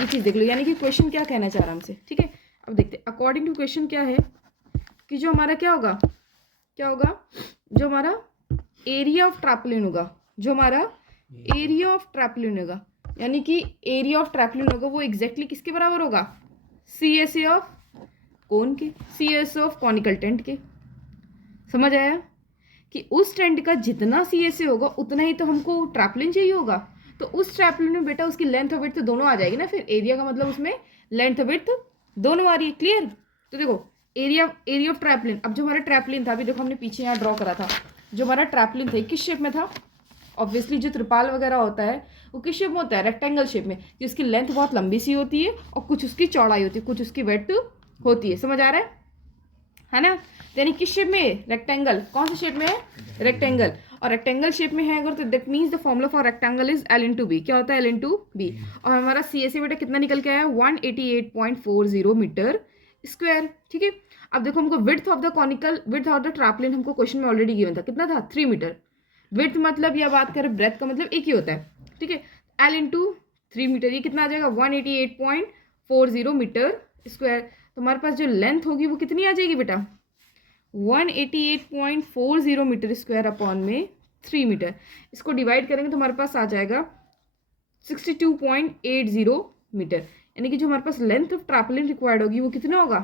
ये चीज़ देख लो, यानी कि क्वेश्चन क्या कहना चाह रहा हमसे। ठीक है, अब देखते हैं अकॉर्डिंग टू क्वेश्चन क्या है कि जो हमारा क्या होगा, जो हमारा एरिया ऑफ ट्रैपलिन होगा, जो हमारा एरिया ऑफ ट्रैपलिन होगा, यानी कि एरिया ऑफ ट्रैपलिन होगा वो एग्जैक्टली किसके बराबर होगा, CSA ऑफ कोन के, CSA ऑफ कॉनिकल टेंट के। समझ आया कि उस टेंट का जितना CSA होगा उतना ही तो हमको ट्रैपलिन चाहिए होगा। तो उस ट्रैपलिन में बेटा उसकी लेंथ और विड्थ दोनों आ जाएगी ना, फिर एरिया का मतलब उसमें लेंथ और विड्थ दोनों आ रही है। क्लियर? तो देखो एरिया ऑफ ट्रैपलिन, अब जो हमारा ट्रैपलिन था, अभी देखो हमने पीछे यहाँ ड्रॉ करा था, जो हमारा ट्रैपलिन था किस शेप में था, ऑब्वियसली जो त्रिपाल वगैरह होता है वो किस शेप में होता है, रेक्टेंगल शेप में, कि उसकी लेंथ बहुत लंबी सी होती है और कुछ उसकी चौड़ाई होती है, कुछ उसकी विड्थ होती है। समझ आ रहा है ना? यानी किस शेप में, रेक्टेंगल। कौन से शेप में है, रेक्टेंगल। और रेक्टेंगल शेप में है अगर तो that means the formula for rectangle is L/B। क्या होता है, L/B। और हमारा CSA बेटा कितना निकल के आया, 188.40 मीटर स्क्वायर। ठीक है, अब देखो हमको विड्थ ऑफ द ट्रैपलिन हमको क्वेश्चन में ऑलरेडी गिवन था, कितना था, 3 मीटर। विड्थ मतलब या बात करें ब्रेथ का मतलब एक ही होता है। ठीक है, L/3 मीटर, ये कितना आ जाएगा, 188.40 मीटर स्क्वायर। तो हमारे पास जो लेंथ होगी वो कितनी आ जाएगी बेटा, 188.40 मीटर स्क्वायर अपॉन में 3 मीटर। इसको डिवाइड करेंगे तो हमारे पास आ जाएगा 62.80 मीटर। यानी कि जो हमारे पास लेंथ ऑफ ट्रैपलिन रिक्वायर्ड होगी वो कितना होगा,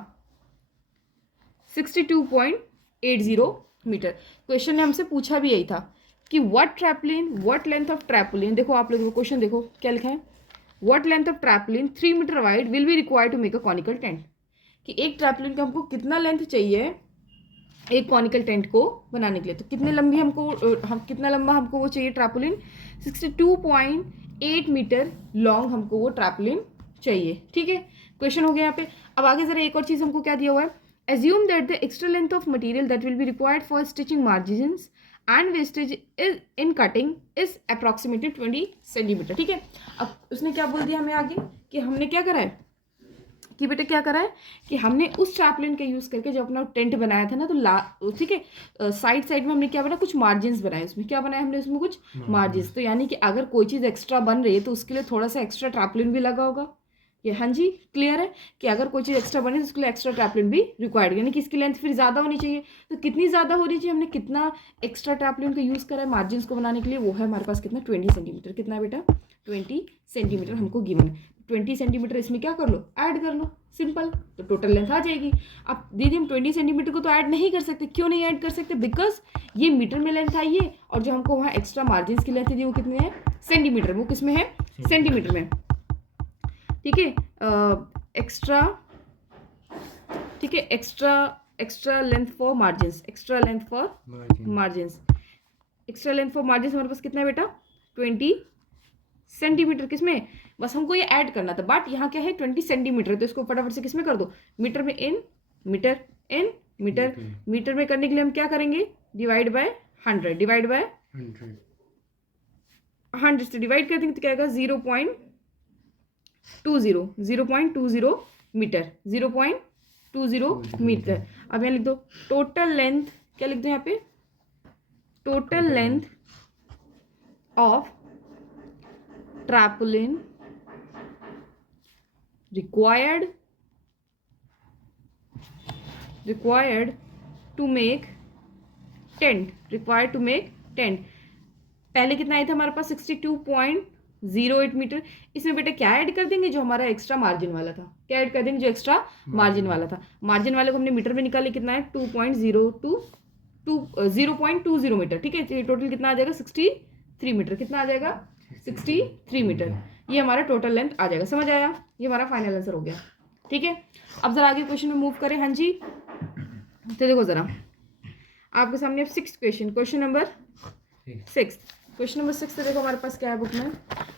62.80 मीटर। क्वेश्चन ने हमसे पूछा भी यही था कि व्हाट लेंथ ऑफ ट्रैपलिन। देखो आप लोग क्वेश्चन देखो क्या लिखा है, what length of tarpaulin 3 metre wide will be required to make a conical tent. कि एक ट्रैपलिन का हमको कितना लेंथ चाहिए एक कॉनिकल टेंट को बनाने के लिए। तो कितने लंबी कितना लंबा हमको वो चाहिए ट्रैपलिन, 62.8 मीटर लॉन्ग हमको वो ट्रैपलिन चाहिए। ठीक है, क्वेश्चन हो गया यहाँ पे। अब आगे जरा एक और चीज़ हमको क्या दिया हुआ है, assume that the extra length of material that will be required for stitching margins and wastage is in cutting is approximately 20 centimetre. ठीक है, अब उसने क्या बोल दिया हमें आगे कि हमने क्या करा है कि बेटा क्या करा है कि हमने उस ट्रैपलिन का यूज़ करके जब अपना टेंट बनाया था ना, तो ठीक है साइड में हमने क्या बनाया, कुछ मार्जिन्स बनाए। उसमें क्या बनाया हमने, उसमें कुछ मार्जिन्स। तो यानी कि अगर कोई चीज़ एक्स्ट्रा बन रही है तो उसके लिए थोड़ा सा एक्स्ट्रा ट्रैपलिन भी लगा होगा। ये हाँ जी क्लियर है कि अगर कोई चीज़ एक्स्ट्रा बने तो उसके लिए एक्स्ट्रा ट्रैपलिन भी रिक्वायर्ड, यानी कि इसकी लेंथ फिर ज़्यादा होनी चाहिए। तो कितनी ज़्यादा होनी चाहिए, हमने कितना एक्स्ट्रा ट्रैपलिन का यूज़ करा है मार्जिन्स को बनाने के लिए, वो है हमारे पास कितना, 20 सेंटीमीटर। कितना है बेटा, 20 सेंटीमीटर हमको गिवन है। 20 सेंटीमीटर इसमें क्या कर लो, ऐड कर लो, सिंपल। तो टोटल लेंथ आ जाएगी। अब दीदी हम 20 सेंटीमीटर को तो ऐड नहीं कर सकते, क्यों नहीं ऐड कर सकते, बिकॉज ये मीटर में लेंथ आई है और जो हमको वहाँ एक्स्ट्रा मार्जिन की लेंथ दी वो कितने हैं, सेंटीमीटर। वो किस में है, सेंटीमीटर में। ठीक है, एक्स्ट्रा, ठीक है, extra length for margins, extra length for margins हमारे पास कितना है बेटा, 20 सेंटीमीटर। किसमें, बस हमको ये ऐड करना था, बट यहाँ क्या है 20 सेंटीमीटर। तो इसको फटाफट से किसमें कर दो, मीटर में, in metre, in metre. Metre में करने के लिए हम क्या करेंगे, डिवाइड बाय 100, डिवाइड बाय 100 से डिवाइड कर देंगे तो क्या आएगा, 0.20 मीटर, 0.20 मीटर। अब यहाँ लिख दो टोटल लेंथ, क्या लिख दो यहाँ पे, total length of tarpaulin required to make tent, पहले कितना आया था हमारे पास, 62.08 मीटर। इसमें बेटा क्या ऐड कर देंगे, जो हमारा एक्स्ट्रा मार्जिन वाला था, क्या ऐड कर देंगे, जो एक्स्ट्रा मार्जिन वाला था। मार्जिन वाले को हमने मीटर में निकाले, कितना है 0.20 मीटर। ठीक है, टोटल कितना आ जाएगा, 63 मीटर। कितना आ जाएगा, 63 मीटर। ये हमारा टोटल लेंथ आ जाएगा। समझ आया, ये हमारा फाइनल आंसर हो गया। ठीक है, अब जरा आगे क्वेश्चन में मूव करें। हाँ जी, तो देखो जरा आपके सामने अब 6th question, question number 6। Question number 6 देखो हमारे पास क्या है बुक में।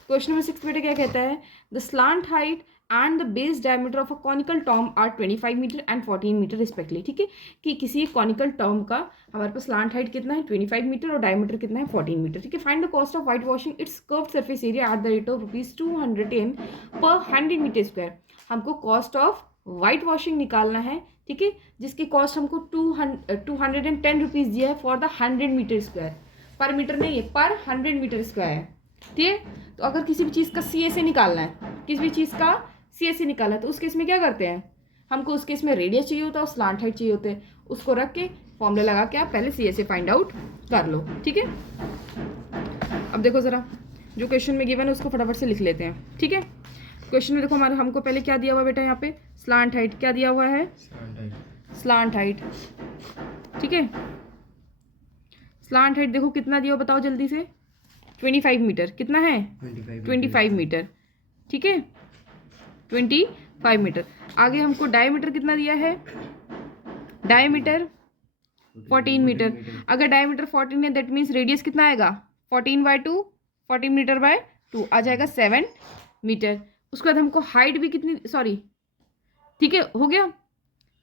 क्वेश्चन नंबर 6 बेटा क्या कहता है, the slant height and the base diameter of a conical tomb are 25 metre and 14 metre respectively, ठीक है, कि किसी एक कॉनिकल टॉम का हमारे पास स्लांट हाइट कितना है 25 मीटर और डायमीटर कितना है 14 मीटर, ठीक है। Find the cost of white washing it's curved surface area at the rate of ₹210 पर 100 मीटर स्क्वायर। हमको कॉस्ट ऑफ वाइट वॉशिंग निकालना है, ठीक है, जिसकी कॉस्ट हमको 210 रुपीज़ दिया है फॉर द 100 मीटर स्क्वायर, पर मीटर नहीं है, पर 100 मीटर स्क्वायर है, ठीक है। तो अगर किसी भी चीज़ का CSA निकालना है, किसी भी चीज़ का CSA निकालना है, तो उस केस में क्या करते हैं, हमको उस केस में रेडियस चाहिए होता है और स्लांट हाइट चाहिए होते हैं, उसको रख के फॉर्मूला लगा के आप पहले CSA फाइंड आउट कर लो, ठीक है। अब देखो ज़रा जो क्वेश्चन में गिवन है उसको फटाफट से लिख लेते हैं, ठीक है। क्वेश्चन में देखो हमारे हमको पहले क्या दिया हुआ बेटा, यहाँ पे स्लांट हाइट क्या दिया हुआ है, स्लांट हाइट, ठीक है। स्लांट हाइट देखो कितना दिया बताओ जल्दी से, 25 मीटर, कितना है 25 मीटर, ठीक है, 25 मीटर। आगे हमको डायमीटर कितना दिया है, डायमीटर 14 मीटर। अगर डायमीटर 14 है दैट मीन्स रेडियस कितना आएगा 14/2, 14 मीटर बाय 2 आ जाएगा 7 मीटर। उसके बाद हमको हाइट भी कितनी, सॉरी, ठीक है, हो गया,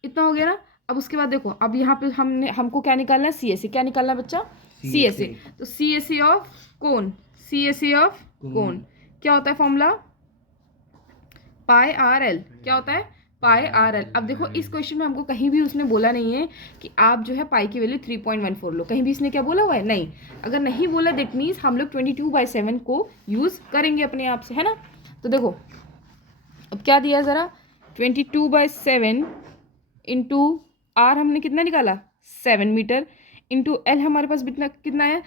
इतना हो गया ना। अब उसके बाद देखो, अब यहाँ पे हमको क्या निकालना है, CSA, क्या निकालना है बच्चा, CSA। तो CSA of cone, CSA of cone क्या होता है फॉर्मूला, πRL, क्या होता है πRL। अब देखो इस क्वेश्चन में हमको कहीं भी उसने बोला नहीं है कि आप जो है पाई की वैल्यू 3.14 लो, कहीं भी इसने क्या बोला हुआ है, नहीं। अगर नहीं बोला दैट मीन्स हम लोग 22/7 को यूज़ करेंगे अपने आप से, है ना। तो देखो अब क्या दिया ज़रा, 22/7 इंटू R हमने कितना निकाला 7 मीटर, इंटू L हमारे पास कितना है,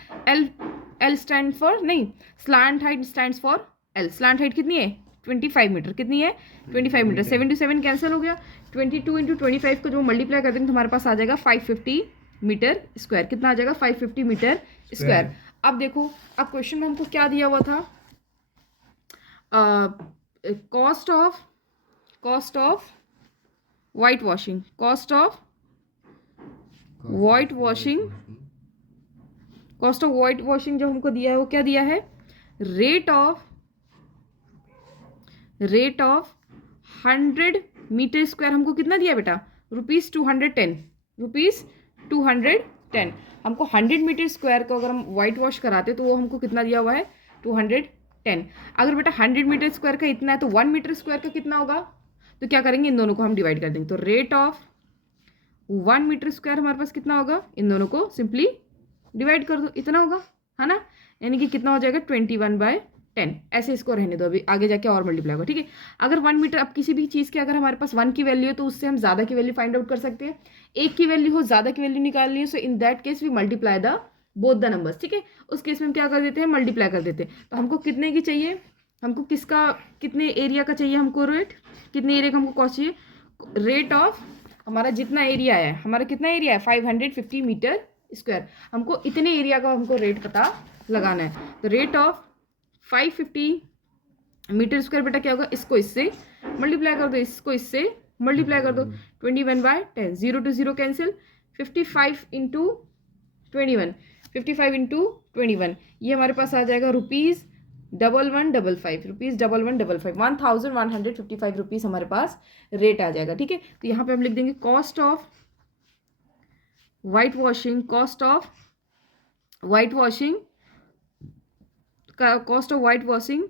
L स्टैंड फॉर, नहीं, slant height stands for L। Slant height कितनी है 25 मीटर, कितनी है 25 मीटर। 7 to 7 कैंसिल हो गया, 22 इंटू 25 को जो मल्टीप्लाई कर देंगे तो हमारे पास आ जाएगा 550 मीटर स्क्वायर। कितना आ जाएगा 550 मीटर स्क्वायर। अब देखो, अब क्वेश्चन में हमको क्या दिया हुआ था, cost of white washing, cost of white washing, cost of white washing जो हमको दिया है वो क्या दिया है, रेट ऑफ 100 मीटर स्क्वायर हमको कितना दिया बेटा, ₹210, ₹210। हमको 100 मीटर स्क्वायर को अगर हम वाइट वॉश कराते तो वो हमको कितना दिया हुआ है 210। अगर बेटा 100 मीटर स्क्वायर का इतना है तो 1 मीटर स्क्वायर का कितना होगा, तो क्या करेंगे, इन दोनों को हम डिवाइड कर देंगे। तो रेट ऑफ 1 मीटर स्क्वायर हमारे पास कितना होगा, इन दोनों को सिंपली डिवाइड कर दो, इतना होगा, है ना। यानी कि कितना हो जाएगा 21/10। ऐसे इसको रहने दो, अभी आगे जाके और मल्टीप्लाई होगा, ठीक है। अगर 1 मीटर, अब किसी भी चीज़ की अगर हमारे पास 1 की वैल्यू है तो उससे हम ज़्यादा की वैल्यू फाइंड आउट कर सकते हैं। 1 की वैल्यू हो, ज़्यादा की वैल्यू निकालनी है, so in that case we multiply the both the numbers, ठीक है। उस केस में हम क्या कर देते हैं, मल्टीप्लाई कर देते हैं। तो हमको कितने की चाहिए, हमको किसका, कितने एरिया का चाहिए हमको रेट, कितने एरिया का हमको कॉस्ट चाहिए, रेट ऑफ हमारा जितना एरिया है, हमारा कितना एरिया है 550 मीटर स्क्वायर, हमको इतने एरिया का हमको रेट पता लगाना है। तो रेट ऑफ 550 मीटर स्क्वायर बेटा क्या होगा, इसको इससे मल्टीप्लाई कर दो, इसको इससे मल्टीप्लाई कर दो, 21/10, 0 to 0 कैंसिल, 55 इंटू 21, 55 इंटू 21, ये हमारे पास आ जाएगा ₹1155, ₹1155, 1155 रुपीज़ हमारे पास रेट आ जाएगा, ठीक है। तो यहाँ पे हम लिख देंगे cost of white washing, cost of white washing, cost of white washing,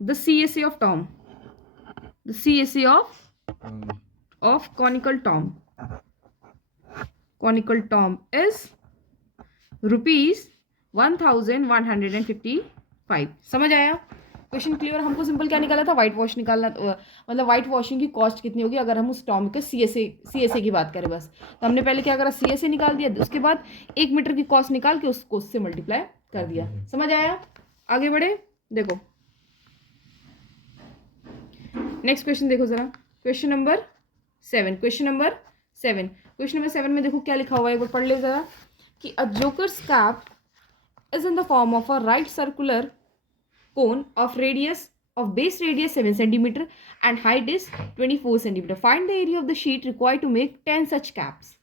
the CSA of Tom, the CSA of conical Tom, conical Tom is ₹1155। समझ आया, क्वेश्चन क्लियर। हमको सिंपल क्या निकाला था, वाइट वॉश निकालना, मतलब वाइट वॉशिंग की कॉस्ट कितनी होगी अगर हम उस टॉम के CSA की बात करें बस। तो हमने पहले क्या करा, CSA निकाल दिया, उसके बाद 1 मीटर की कॉस्ट निकाल के उसको उससे मल्टीप्लाई कर दिया। समझ आया, आगे बढ़े, देखो नेक्स्ट क्वेश्चन देखो जरा, क्वेश्चन नंबर 7, क्वेश्चन नंबर 7 में देखो क्या लिखा हुआ है, एक बार पढ़ ले जरा, कि a joker's cap is in the form of a right circular cone of base radius 7 centimeter and height is 24 centimeter. Find the area of the sheet required to make 10 such caps.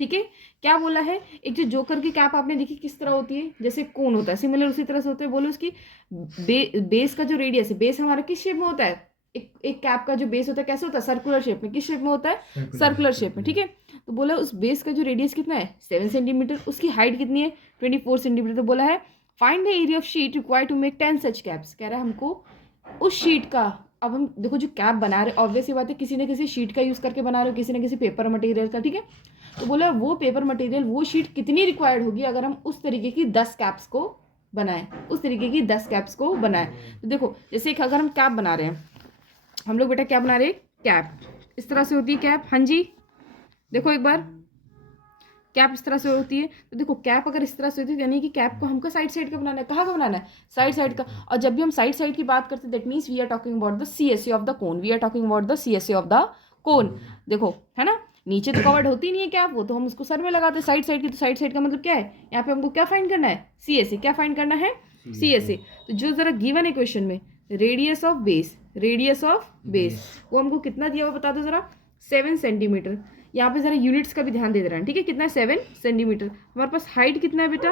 ठीक है, क्या बोला है, एक जो जोकर की कैप आपने देखी किस तरह होती है, जैसे कोन होता है, सिमिलर उसी तरह से होते हैं। बोलो उसकी बेस का जो रेडियस है, बेस हमारा किस शेप में होता है, एक कैप का जो बेस होता है कैसे होता है, सर्कुलर शेप में। किस शेप में होता है, सर्कुलर शेप में, ठीक है। तो बोला उस बेस का जो रेडियस कितना है 7 सेंटीमीटर, उसकी हाइट कितनी है 24 सेंटीमीटर। तो बोला है find the area of sheet required to make 10 such caps. कह रहा है हमको उस शीट का, अब हम देखो जो कैप बना रहे, ऑब्वियस सी बात है किसी न किसी शीट का यूज़ करके बना रहे हो, किसी न किसी पेपर मटेरियल का, ठीक है। तो बोला वो पेपर मटेरियल, वो शीट कितनी रिक्वायर्ड होगी अगर हम उस तरीके की 10 कैप्स को बनाएं, उस तरीके की 10 कैप्स को बनाएं। तो देखो जैसे एक अगर हम कैप बना रहे हैं, हम लोग बेटा क्या बना रहे हैं, कैप इस तरह से होती है कैप, हाँ जी देखो एक बार कैप इस तरह से होती है। तो देखो कैप अगर इस तरह से होती है यानी कि कैप को हमको साइड साइड का बनाना है। कहाँ का बनाना है, साइड साइड का। और जब भी हम साइड साइड की बात करते हैं that means we are talking about the CSA of the cone, we are talking about the CSA of the cone. देखो है ना, नीचे तो कवर्ड होती नहीं है कैप, वो तो हम उसको सर में लगाते हैं साइड साइड की। तो साइड साइड का मतलब क्या है, यहाँ पे हमको क्या फाइंड करना है, CSA। क्या फाइंड करना है, CSA। तो जो जरा गिवन है क्वेश्चन में radius of base, radius of base वो हमको कितना दिया हुआ बता दो जरा, 7 सेंटीमीटर। यहाँ पे जरा यूनिट्स का भी ध्यान दे रहा है, ठीक है। कितना है 7 सेंटीमीटर। हमारे पास हाइट कितना है बेटा,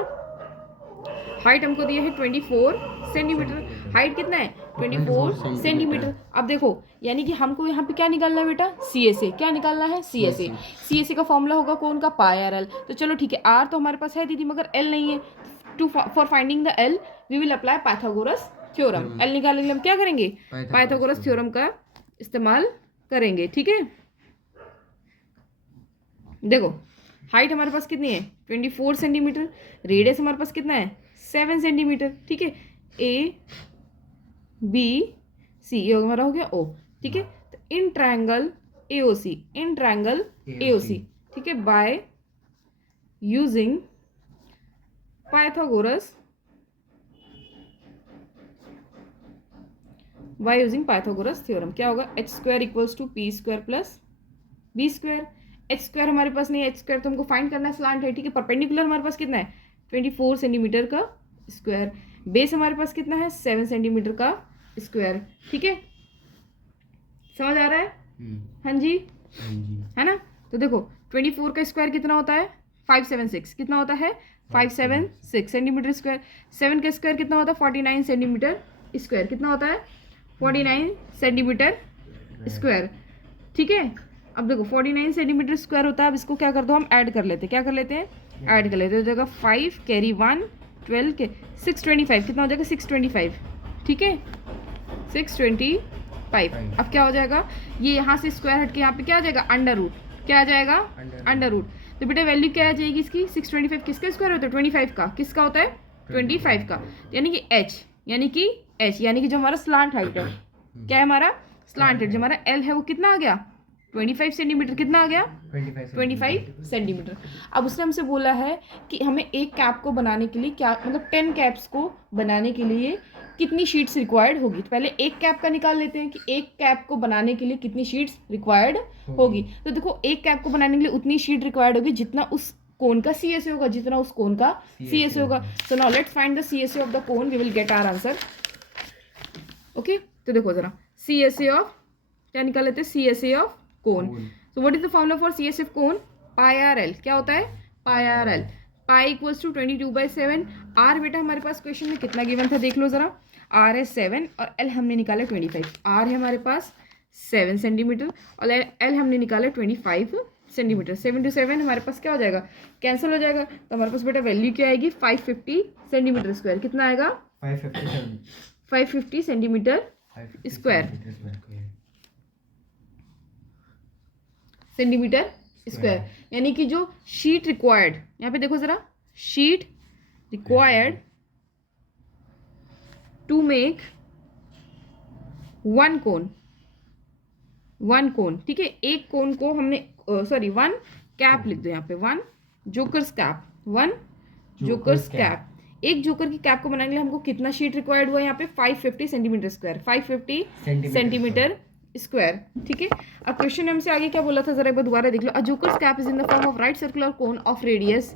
हाइट हमको दिया है 24 सेंटीमीटर। हाइट कितना है 24 सेंटीमीटर। अब देखो यानी कि हमको यहाँ पे क्या निकालना है बेटा, CSA। क्या निकालना है, CSA। CSA का फॉर्मूला होगा कौन का, पाई आर एल। तो चलो ठीक है, आर तो हमारे पास है दीदी मगर एल नहीं है। To for finding the L we will apply Pythagoras theorem. L निकालने के लिए हम क्या करेंगे, पाइथागोरस थ्योरम का इस्तेमाल करेंगे, ठीक है। देखो हाइट हमारे पास कितनी है 24 सेंटीमीटर, रेडियस हमारे पास कितना है 7 सेंटीमीटर, ठीक है। ABC ये हमारा हो गया O, ठीक है। तो इन ट्रायंगल AOC, इन ट्रायंगल AOC, ठीक है, bye using Pythagoras, bye using Pythagoras theorem क्या होगा, h² equals to p² plus b²। h² हमारे पास नहीं है, h² तो हमको फाइंड करना है, स्लांट है, ठीक है। परपेंडिकुलर हमारे पास कितना है 24 सेंटीमीटर का स्क्वायर। बेस हमारे पास कितना है 7 सेंटीमीटर का स्क्वायर, ठीक है। समझ आ रहा है, हाँ जी है ना। तो देखो 24 का स्क्वायर कितना होता है 576, कितना होता है 576 सेंटीमीटर स्क्वायर। 7 का स्क्वायर कितना होता है 49 सेंटीमीटर स्क्वायर, कितना होता है 49 सेंटीमीटर स्क्वायर, ठीक है। अब देखो 49 सेंटीमीटर स्क्वायर होता है। अब इसको क्या कर दो, हम ऐड कर लेते हैं, क्या कर लेते हैं, ऐड कर लेते हैं। हो जाएगा 5 कैरी 1 12 के 625, कितना हो जाएगा 625, ठीक है 625। अब क्या हो जाएगा, ये यहाँ से स्क्वायर हट के यहाँ पे क्या आ जाएगा अंडर रूट, क्या आ जाएगा अंडर रूट। तो बेटा वैल्यू क्या आ जाएगी इसकी 625, किसका स्क्वायर होता है 25 का, किसका होता है 25 का, यानी कि H, यानी कि H यानी कि जो हमारा स्लांट हाइट है, क्या है हमारा स्लांट हाइट, जो हमारा L है वो कितना आ गया 25 सेंटीमीटर, कितना आ गया 25 सेंटीमीटर। अब उसने हमसे बोला है कि हमें एक कैप को बनाने के लिए क्या, मतलब 10 कैप्स को बनाने के लिए कितनी शीट्स रिक्वायर्ड होगी। तो पहले एक कैप का निकाल लेते हैं कि एक कैप को बनाने के लिए कितनी शीट्स रिक्वायर्ड होगी। तो देखो एक कैप को बनाने के लिए उतनी शीट रिक्वायर्ड होगी जितना उस कोन का CSA होगा, जितना उस कोन का CSA होगा। So now let's find the CSA of the cone, we will get our answer, okay. तो देखो जरा CSA ऑफ, क्या निकाल लेते हैं CSA of cone. So what is the formula for CSA of cone, pi R L. क्या होता है pi R L, pi equals to 22/7। R बेटा हमारे पास क्वेश्चन में कितना गिवन था देख लो जरा, आर है 7 और एल हमने निकाला 25। आर है हमारे पास 7 सेंटीमीटर और एल हमने निकाला 25 सेंटीमीटर। 7 to 7 हमारे पास क्या हो जाएगा, कैंसिल हो जाएगा। तो हमारे पास बेटा वैल्यू क्या आएगी 550 सेंटीमीटर स्क्वायर, कितना आएगा 550 सेंटीमीटर स्क्वायर, सेंटीमीटर स्क्वायर। यानी कि जो शीट रिक्वायर्ड, यहाँ पे देखो जरा, sheet required to make one cone, ठीक है। एक कोन को हमने सॉरी 1 कैप लिख दो यहाँ पे, 1 जोकर्स कैप, 1 जोकर्स कैप। एक जोकर की कैप को बनाने के लिए हमको कितना शीट रिक्वायर्ड हुआ यहाँ पे 550 सेंटीमीटर स्क्वायर, 550 सेंटीमीटर स्क्वायर, ठीक है। अब क्वेश्चन में हमसे आगे क्या बोला था जरा एक बार दोबारा देख लो। A joker's cap is in the form of right circular cone of radius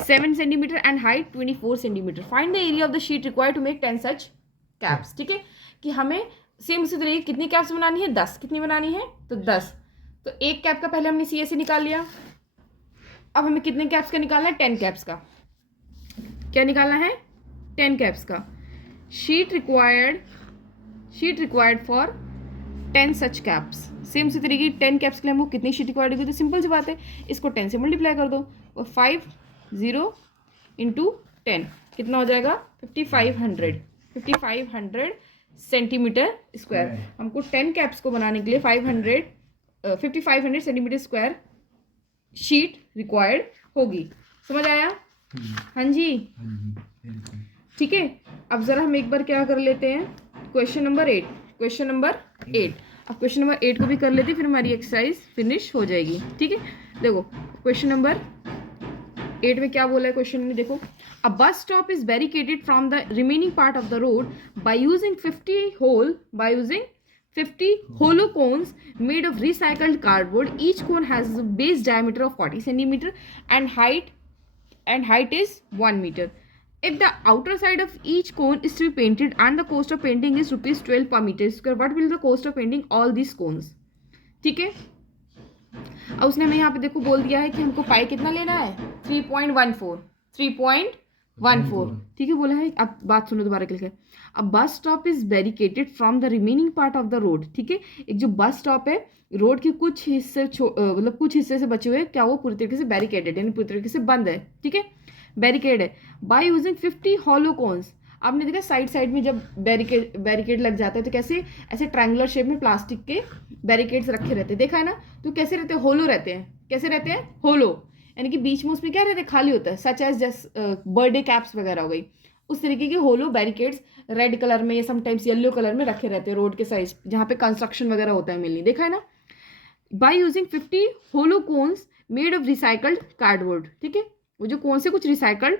7 centimetre and height 24 centimetre. Find the area of the sheet required to make 10 such caps, ठीक है। कि हमें सेम उसी तरीके कितनी कैप्स बनानी है 10, कितनी बनानी है तो 10। तो एक कैप का पहले हमने CSA निकाल लिया, अब हमें कितने कैप्स का निकालना है 10 कैप्स का, क्या निकालना है 10 कैप्स का। Sheet required for 10 such caps. Same से तरीके 10 कैप्स के लिए हमको कितनी शीट रिक्वायर्ड होगी? तो सिंपल सी बात है, इसको 10 से मल्टीप्लाई कर दो और 50 इंटू 10 कितना हो जाएगा? 5500 सेंटीमीटर स्क्वायर। हमको 10 कैप्स को बनाने के लिए 5500 सेंटीमीटर स्क्वायर शीट रिक्वायर्ड होगी। समझ आया? हाँ जी, ठीक है। अब जरा हम एक बार क्या कर लेते हैं, क्वेश्चन नंबर 8। अब क्वेश्चन नंबर 8 को भी कर लेते हैं, फिर हमारी एक्सरसाइज फिनिश हो जाएगी। ठीक है, देखो क्वेश्चन नंबर 8 में क्या बोला है क्वेश्चन में, देखो a bus stop is barricaded from the remaining part of the road by using 50 hollow cones made of recycled cardboard. Each cone has a base diameter of 40 centimeter and height is 1 meter. If the outer side of each cone is to be painted and the cost of painting is ₹12 per meter square, what will the cost of painting all these cones? ठीक है, अब उसने हमें यहाँ पे देखो बोल दिया है कि हमको पाई कितना लेना है? 3.14। ठीक है, बोला है। अब बात सुनो दोबारा क्लियर। अब bus stop is barricaded from the remaining part of the road. ठीक है, एक जो बस स्टॉप है रोड के कुछ हिस्से मतलब कुछ हिस्से से बचे हुए, क्या वो पूरी तरीके से बैरिकेडेड यानी पूरी तरीके से बंद है। ठीक है, बैरिकेड है बाय यूजिंग 50 हॉलो कोन्स। आपने देखा साइड में जब बैरिकेड लग जाता है तो कैसे ऐसे ट्रायंगुलर शेप में प्लास्टिक के बैरिकेड्स रखे रहते हैं, देखा है ना? तो कैसे रहते हैं? होलो रहते हैं। कैसे रहते हैं? होलो, यानी कि बीच में उसमें क्या रहता है? खाली होता है। सच एज बर्थडे कैप्स वगैरह हो गई, उस तरीके के होलो बैरिकेड्स रेड कलर में या समटाइम्स येलो कलर में रखे रहते हैं रोड के साइड जहाँ पे कंस्ट्रक्शन वगैरह होता है मिलनी, देखा है ना? By using 50 hollow cones made of recycled cardboard. ठीक है, वो जो कौन से कुछ रिसाइकल्ड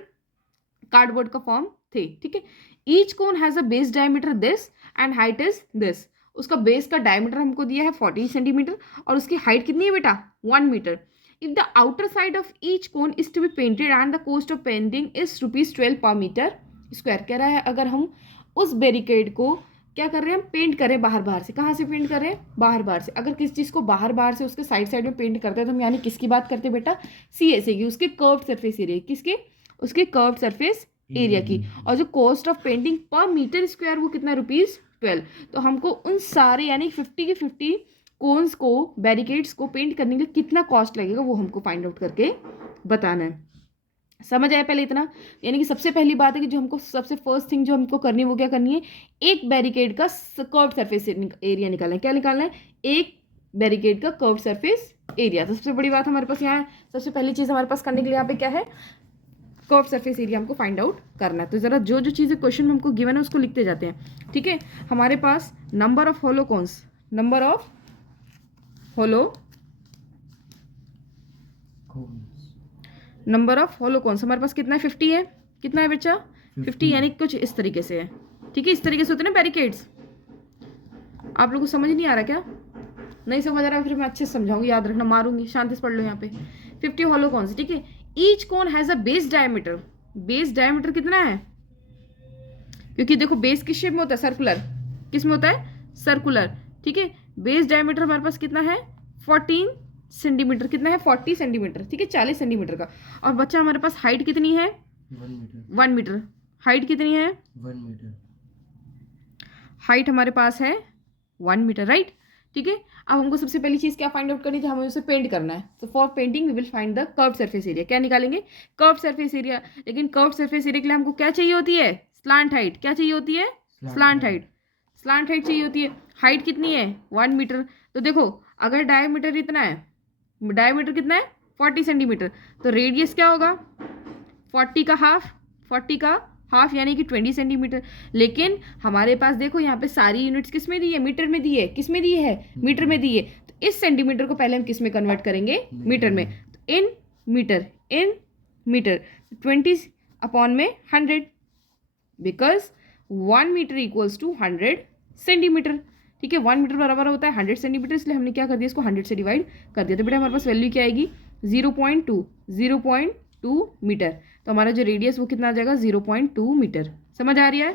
कार्डबोर्ड का फॉर्म थे। ठीक है, each cone has a base diameter this and height is this. उसका बेस का डायमीटर हमको दिया है 40 सेंटीमीटर और उसकी हाइट कितनी है बेटा? 1 metre. If the outer side of each cone is to be painted and the cost of painting is ₹12 per metre square. कह रहा है अगर हम उस बैरिकेड को क्या कर रहे हैं? हम पेंट करें बाहर से। कहाँ से पेंट करें? बाहर से। अगर किसी चीज़ को बाहर से उसके साइड में पेंट करते हैं तो हम यानी किसकी बात करते हैं बेटा? CSA की, उसके कर्व्ड सरफेस एरिया। किसके? उसके कर्व्ड सरफेस एरिया की। और जो कॉस्ट ऑफ पेंटिंग पर मीटर स्क्वायर वो कितना? ₹12। तो हमको उन सारे यानी 50 के 50 कोन्स को, बैरिकेड्स को पेंट करने के लिए कितना कॉस्ट लगेगा वो हमको फाइंड आउट करके बताना है। समझ आया पहले इतना? यानी कि सबसे पहली बात है कि जो हमको सबसे फर्स्ट थिंग जो हमको करनी है वो क्या करनी है? एक बैरिकेड का कर्व्ड सरफेस एरिया निकालना है। क्या निकालना है? एक बैरिकेड का कर्व्ड सरफेस एरिया। तो सबसे बड़ी बात हमारे पास यहाँ सबसे पहली चीज़ हमारे पास करने के लिए यहाँ पे क्या है? कर्व सरफेस एरिया हमको फाइंड आउट करना है। तो ज़रा जो चीज़ें क्वेश्चन में हमको गिवन है उसको लिखते जाते हैं। ठीक है, हमारे पास नंबर ऑफ होलो कोन्स हमारे पास कितना है? 50 है। कितना है बच्चा? 50 यानी कुछ इस तरीके से है। ठीक है, इस तरीके से होते हैं ना बैरिकेड्स। आप लोगों को समझ नहीं आ रहा क्या? नहीं समझ आ रहा फिर मैं अच्छे से समझाऊंगी, याद रखना, मारूंगी। शांति से पढ़ लो यहाँ पे। 50 होलो कोन्स। ठीक है, each cone has a base diameter. Base diameter कितना है? क्योंकि देखो बेस किस शेप में होता है? सर्कुलर। किस में होता है? सर्कुलर। ठीक है, बेस डायमीटर हमारे पास कितना है? 14 सेंटीमीटर। कितना है? 40 सेंटीमीटर। ठीक है, 40 सेंटीमीटर का। और बच्चा हमारे पास हाइट कितनी है? 1 मीटर। हाइट कितनी है? 1 मीटर। हाइट हमारे पास है 1 मीटर, राइट? ठीक है, अब हमको सबसे पहली चीज़ क्या फाइंड आउट करनी थी? हमें उसे पेंट करना है। तो for painting we will find the curved surface area. क्या निकालेंगे? Curved surface area. लेकिन कर्व्ड सरफेस एरिया के लिए हमको क्या चाहिए होती है? Slant height. क्या चाहिए होती है? Slant height. स्लांट हाइट चाहिए होती है। हाइट कितनी है? 1 मीटर। तो देखो अगर डायमीटर इतना है, डायमीटर कितना है? 40 सेंटीमीटर। तो रेडियस क्या होगा? 40 का हाफ यानी कि 20 सेंटीमीटर। लेकिन हमारे पास देखो यहाँ पे सारी यूनिट्स किस में दी है? मीटर में दी है। किस में दी है? मीटर में दी है। तो इस सेंटीमीटर को पहले हम किस में कन्वर्ट करेंगे? मीटर में। तो इन मीटर 20 अपॉन में 100 because 1 metre equals to 100 centimetre. ठीक है, 1 मीटर बराबर होता है 100 सेंटीमीटर, इसलिए हमने क्या कर दिया? इसको 100 से डिवाइड कर दिया। तो बेटा हमारे पास वैल्यू क्या आएगी? 0.2 मीटर। तो हमारा जो रेडियस वो कितना आ जाएगा? 0.2 मीटर। समझ आ रही है?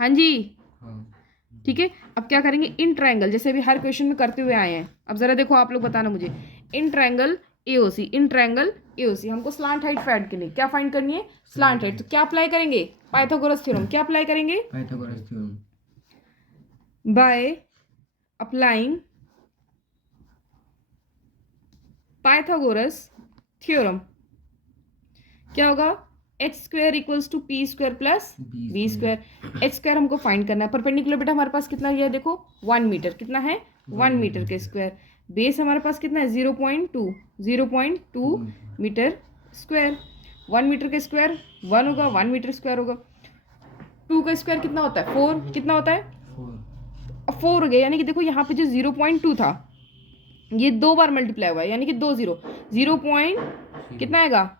हाँ जी, ठीक है। अब क्या करेंगे? इन ट्रायंगल, जैसे अभी हर क्वेश्चन में करते हुए आए हैं। अब जरा देखो आप लोग बताना मुझे, इन ट्रायंगल AOC हमको स्लांट हाइट फाइंड करनी है। क्या फाइंड करनी है? Slant height. तो क्या अप्लाई करेंगे? Pythagoras theorem. क्या अप्लाई करेंगे? Pythagoras theorem. By applying Pythagoras theorem, क्या होगा, H square equals to P square plus B square. H square हमको फाइंड करना है। परपेंडिकुलर बेटा हमारे पास कितना ये देखो 1 मीटर, कितना है 1 मीटर के स्क्वायर। बेस हमारे पास कितना है 0.2 मीटर स्क्वायर। 1 मीटर के स्क्वायर 1 होगा, 1 मीटर स्क्वायर होगा। 2 का स्क्वायर कितना होता है 4, कितना होता है 4 हो गया। यानी कि देखो यहाँ पे जो 0.2 था ये 2 बार मल्टीप्लाई हुआ है, यानी कि 2 0 0 पॉइंट कितना आएगा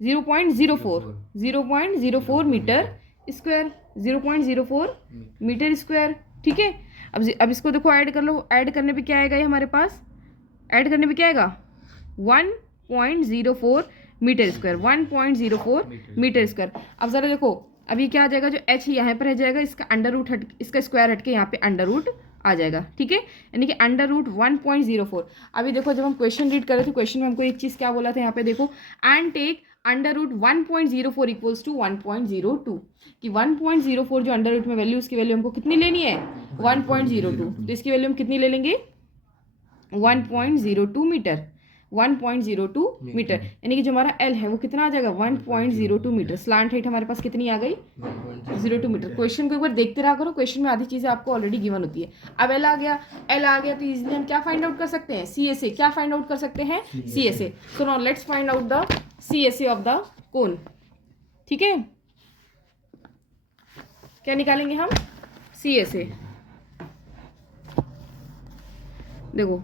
0.04 मीटर स्क्वायर, 0.04 मीटर स्क्वायर। ठीक है, अब इसको देखो ऐड कर लो। ऐड करने पे क्या आएगा ये हमारे पास, ऐड करने पे क्या आएगा 1.04 मीटर स्क्वायर, 1.04 मीटर स्क्वायर। अब ज़रा देखो, अब ये क्या आ जाएगा, जो एच यहाँ पर रह जाएगा, इसका अंडर रूट हट, इसका स्क्वायर हट के यहाँ पे अंडर रूट आ जाएगा। ठीक है, यानी कि अंडर रूट 1.04। अभी देखो जब हम क्वेश्चन रीड कर रहे थे, क्वेश्चन में हमको एक चीज़ क्या बोला था यहाँ पे देखो, and take under root 1.04 equals to 1.02, कि 1.04 जो अंडर रूट में वैल्यू, उसकी वैल्यू हमको कितनी लेनी है 1.02, तो इसकी वैल्यू हम कितनी ले लेंगे 1.02 मीटर, 1.02 मीटर। यानी कि जो हमारा एल है वो कितना आ जाएगा 1.02 मीटर। स्लांट हाइट हमारे पास कितनी आ गई 02 मीटर। क्वेश्चन को एक बार देखते रहा करो, क्वेश्चन में आधी चीज़ें आपको ऑलरेडी गिवन होती है। अब एल आ गया, एल आ गया तो इजीली हम क्या फाइंड आउट कर सकते हैं सी एस ए, क्या फाइंड आउट कर सकते हैं C S A. So now let's find out the C S A of the cone. ठीक है, क्या निकालेंगे हम सी एस ए। देखो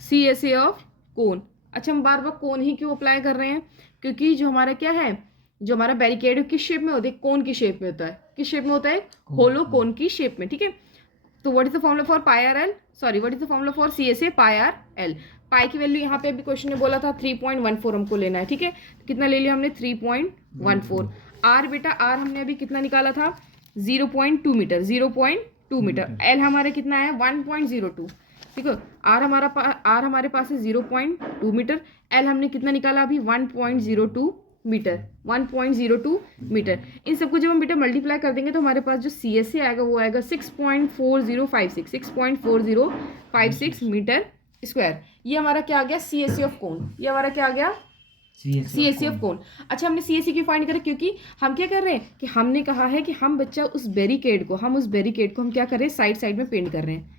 सी एस ए ऑफ कोन। अच्छा, हम बार बार कोन ही क्यों अप्लाई कर रहे हैं, क्योंकि जो हमारा क्या है, जो हमारा बैरिकेड किस शेप में होता है, कोन की शेप में होता है। किस शेप में होता है, होलो कोन की शेप में। ठीक है, तो what is the formula for pi are l, sorry what is the formula for C S A pi R L. Pi की वैल्यू यहाँ पे अभी क्वेश्चन ने बोला था 3.14 हमको लेना है। ठीक है, तो कितना ले लिया हमने 3.14। आर बेटा आर हमने अभी कितना निकाला था 0.2 मीटर, 0.2 मीटर। एल हमारे कितना है 1.02। ठीक है, आर हमारे पास है 0.2 मीटर। एल हमने कितना निकाला अभी 1.02 मीटर, 1.02 मीटर। इन सबको जब हम बेटा मल्टीप्लाई कर देंगे तो हमारे पास जो सी एस ए आएगा वो आएगा 6.4056 मीटर स्क्वायर। ये हमारा क्या आ गया सी एस ए ऑफ कोन, ये हमारा क्या आ गया C S C of cone. अच्छा, हमने सी एस सी क्यों फाइंड करें, क्योंकि हम क्या कर रहे हैं कि हमने कहा है कि हम बच्चा उस बैरिकेड को हम क्या कर रहे हैं साइड साइड में पेंट कर रहे हैं।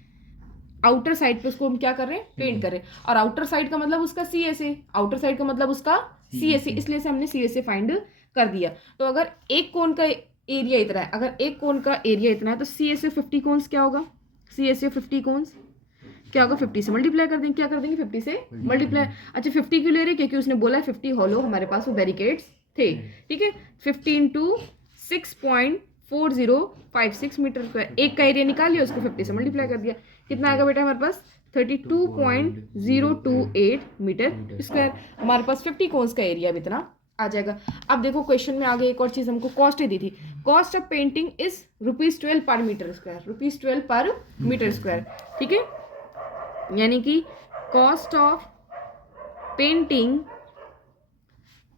आउटर साइड पे उसको हम क्या कर रहे हैं पेंट कर रहे हैं, और आउटर साइड का मतलब उसका C S A, outer side का मतलब उसका सी एस ए, इसलिए से हमने सी एस ए फाइंड कर दिया। तो अगर एक कोन का एरिया इतना है, अगर एक कोन का एरिया इतना है तो सी एस ए 50 कोन्स क्या होगा, सी एस ए 50 कोन्स क्या होगा 50 से मल्टीप्लाई कर देंगे। क्या कर देंगे 50 से मल्टीप्लाई। अच्छा 50 क्यों ले रहे हैं, क्योंकि उसने बोला है 50 हॉलो हमारे पास वो बैरिकेड्स थे। ठीक है, 50 इंटू 6.4056 मीटर स्क्वायर। एक का एरिया निकाल लिया, उसको 50 से मल्टीप्लाई कर दिया। कितना आएगा बेटा हमारे पास 32.028 मीटर स्क्वायर। हमारे पास 50 कोन्स का एरिया भी इतना आ जाएगा। अब देखो क्वेश्चन में आगे एक और चीज़ हमको कॉस्ट दी थी। Cost of painting is ₹12 per metre square, ₹12 per metre square. ठीक है, यानी कि कॉस्ट ऑफ पेंटिंग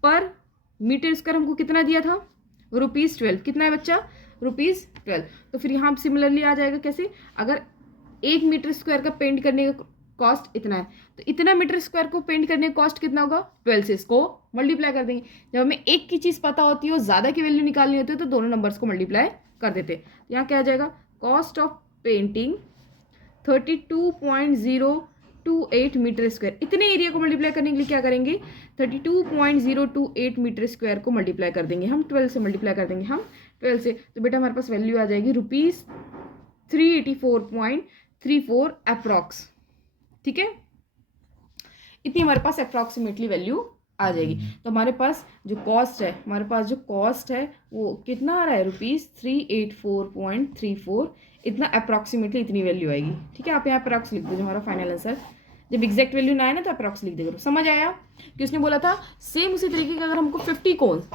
पर मीटर स्क्वायर हमको कितना दिया था ₹12। कितना है बच्चा ₹12। तो फिर यहाँ सिमिलरली आ जाएगा कैसे, अगर 1 मीटर स्क्वायर का पेंट करने का कॉस्ट इतना है तो इतना मीटर स्क्वायर को पेंट करने का कॉस्ट कितना होगा 12 से इसको मल्टीप्लाई कर देंगे। जब हमें एक की चीज़ पता होती है और ज़्यादा की वैल्यू निकालनी होती है तो दोनों नंबर्स को मल्टीप्लाई कर देते हैं। यहाँ क्या आ जाएगा cost of painting 32.028 metre square. इतने एरिया को मल्टीप्लाई करने के लिए क्या करेंगे 32.028 मीटर स्क्वायर को मल्टीप्लाई कर देंगे हम 12 से, मल्टीप्लाई कर देंगे हम 12 से। तो बेटा हमारे पास वैल्यू आ जाएगी ₹384.34 अप्रॉक्स। ठीक है, इतनी हमारे पास अप्रॉक्सीमेटली वैल्यू आ जाएगी। तो हमारे पास जो कॉस्ट है, हमारे पास जो कॉस्ट है वो कितना आ रहा है ₹384.34, इतना अप्रॉक्सीमेटली इतनी वैल्यू आएगी। ठीक है, आप यहाँ अप्रॉक्स लिख दीजिए हमारा फाइनल आंसर। जब एग्जैक्ट वैल्यू ना आए ना तो अप्रॉक्स लिख देगा। समझ आया कि उसने बोला था सेम उसी तरीके का अगर हमको 50 कोन्स,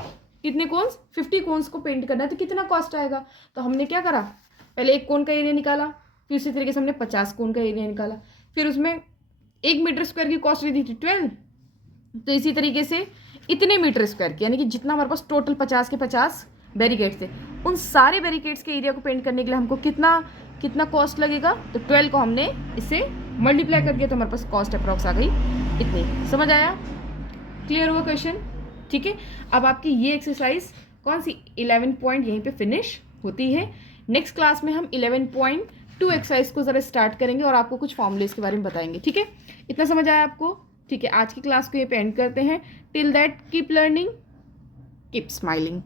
कितने कोन्स 50 कोन्स को पेंट करना है तो कितना कॉस्ट आएगा। तो हमने क्या करा, पहले एक कोन का एरिया निकाला, फिर उसी तरीके से हमने 50 कोन का एरिया निकाला, फिर उसमें 1 मीटर स्क्वायर की कॉस्ट दी थी 12। तो इसी तरीके से इतने मीटर स्क्वायर की, यानी कि जितना हमारे पास टोटल 50 के 50 बैरिकेड्स थे, उन सारे बैरिकेड्स के एरिया को पेंट करने के लिए हमको कितना कितना कॉस्ट लगेगा, तो 12 को हमने इससे मल्टीप्लाई कर दिया तो हमारे पास कॉस्ट अप्रॉक्स आ गई इतनी। समझ आया? क्लियर हुआ क्वेश्चन? ठीक है, अब आपकी ये एक्सरसाइज कौन सी 11 पॉइंट यहीं पे फिनिश होती है। नेक्स्ट क्लास में हम 11.2 एक्सरसाइज को ज़रा स्टार्ट करेंगे और आपको कुछ फॉर्मूलेस के बारे में बताएंगे। ठीक है, इतना समझ आया आपको? ठीक है, आज की क्लास को ये पे एंड करते हैं। Till that keep learning, keep smiling.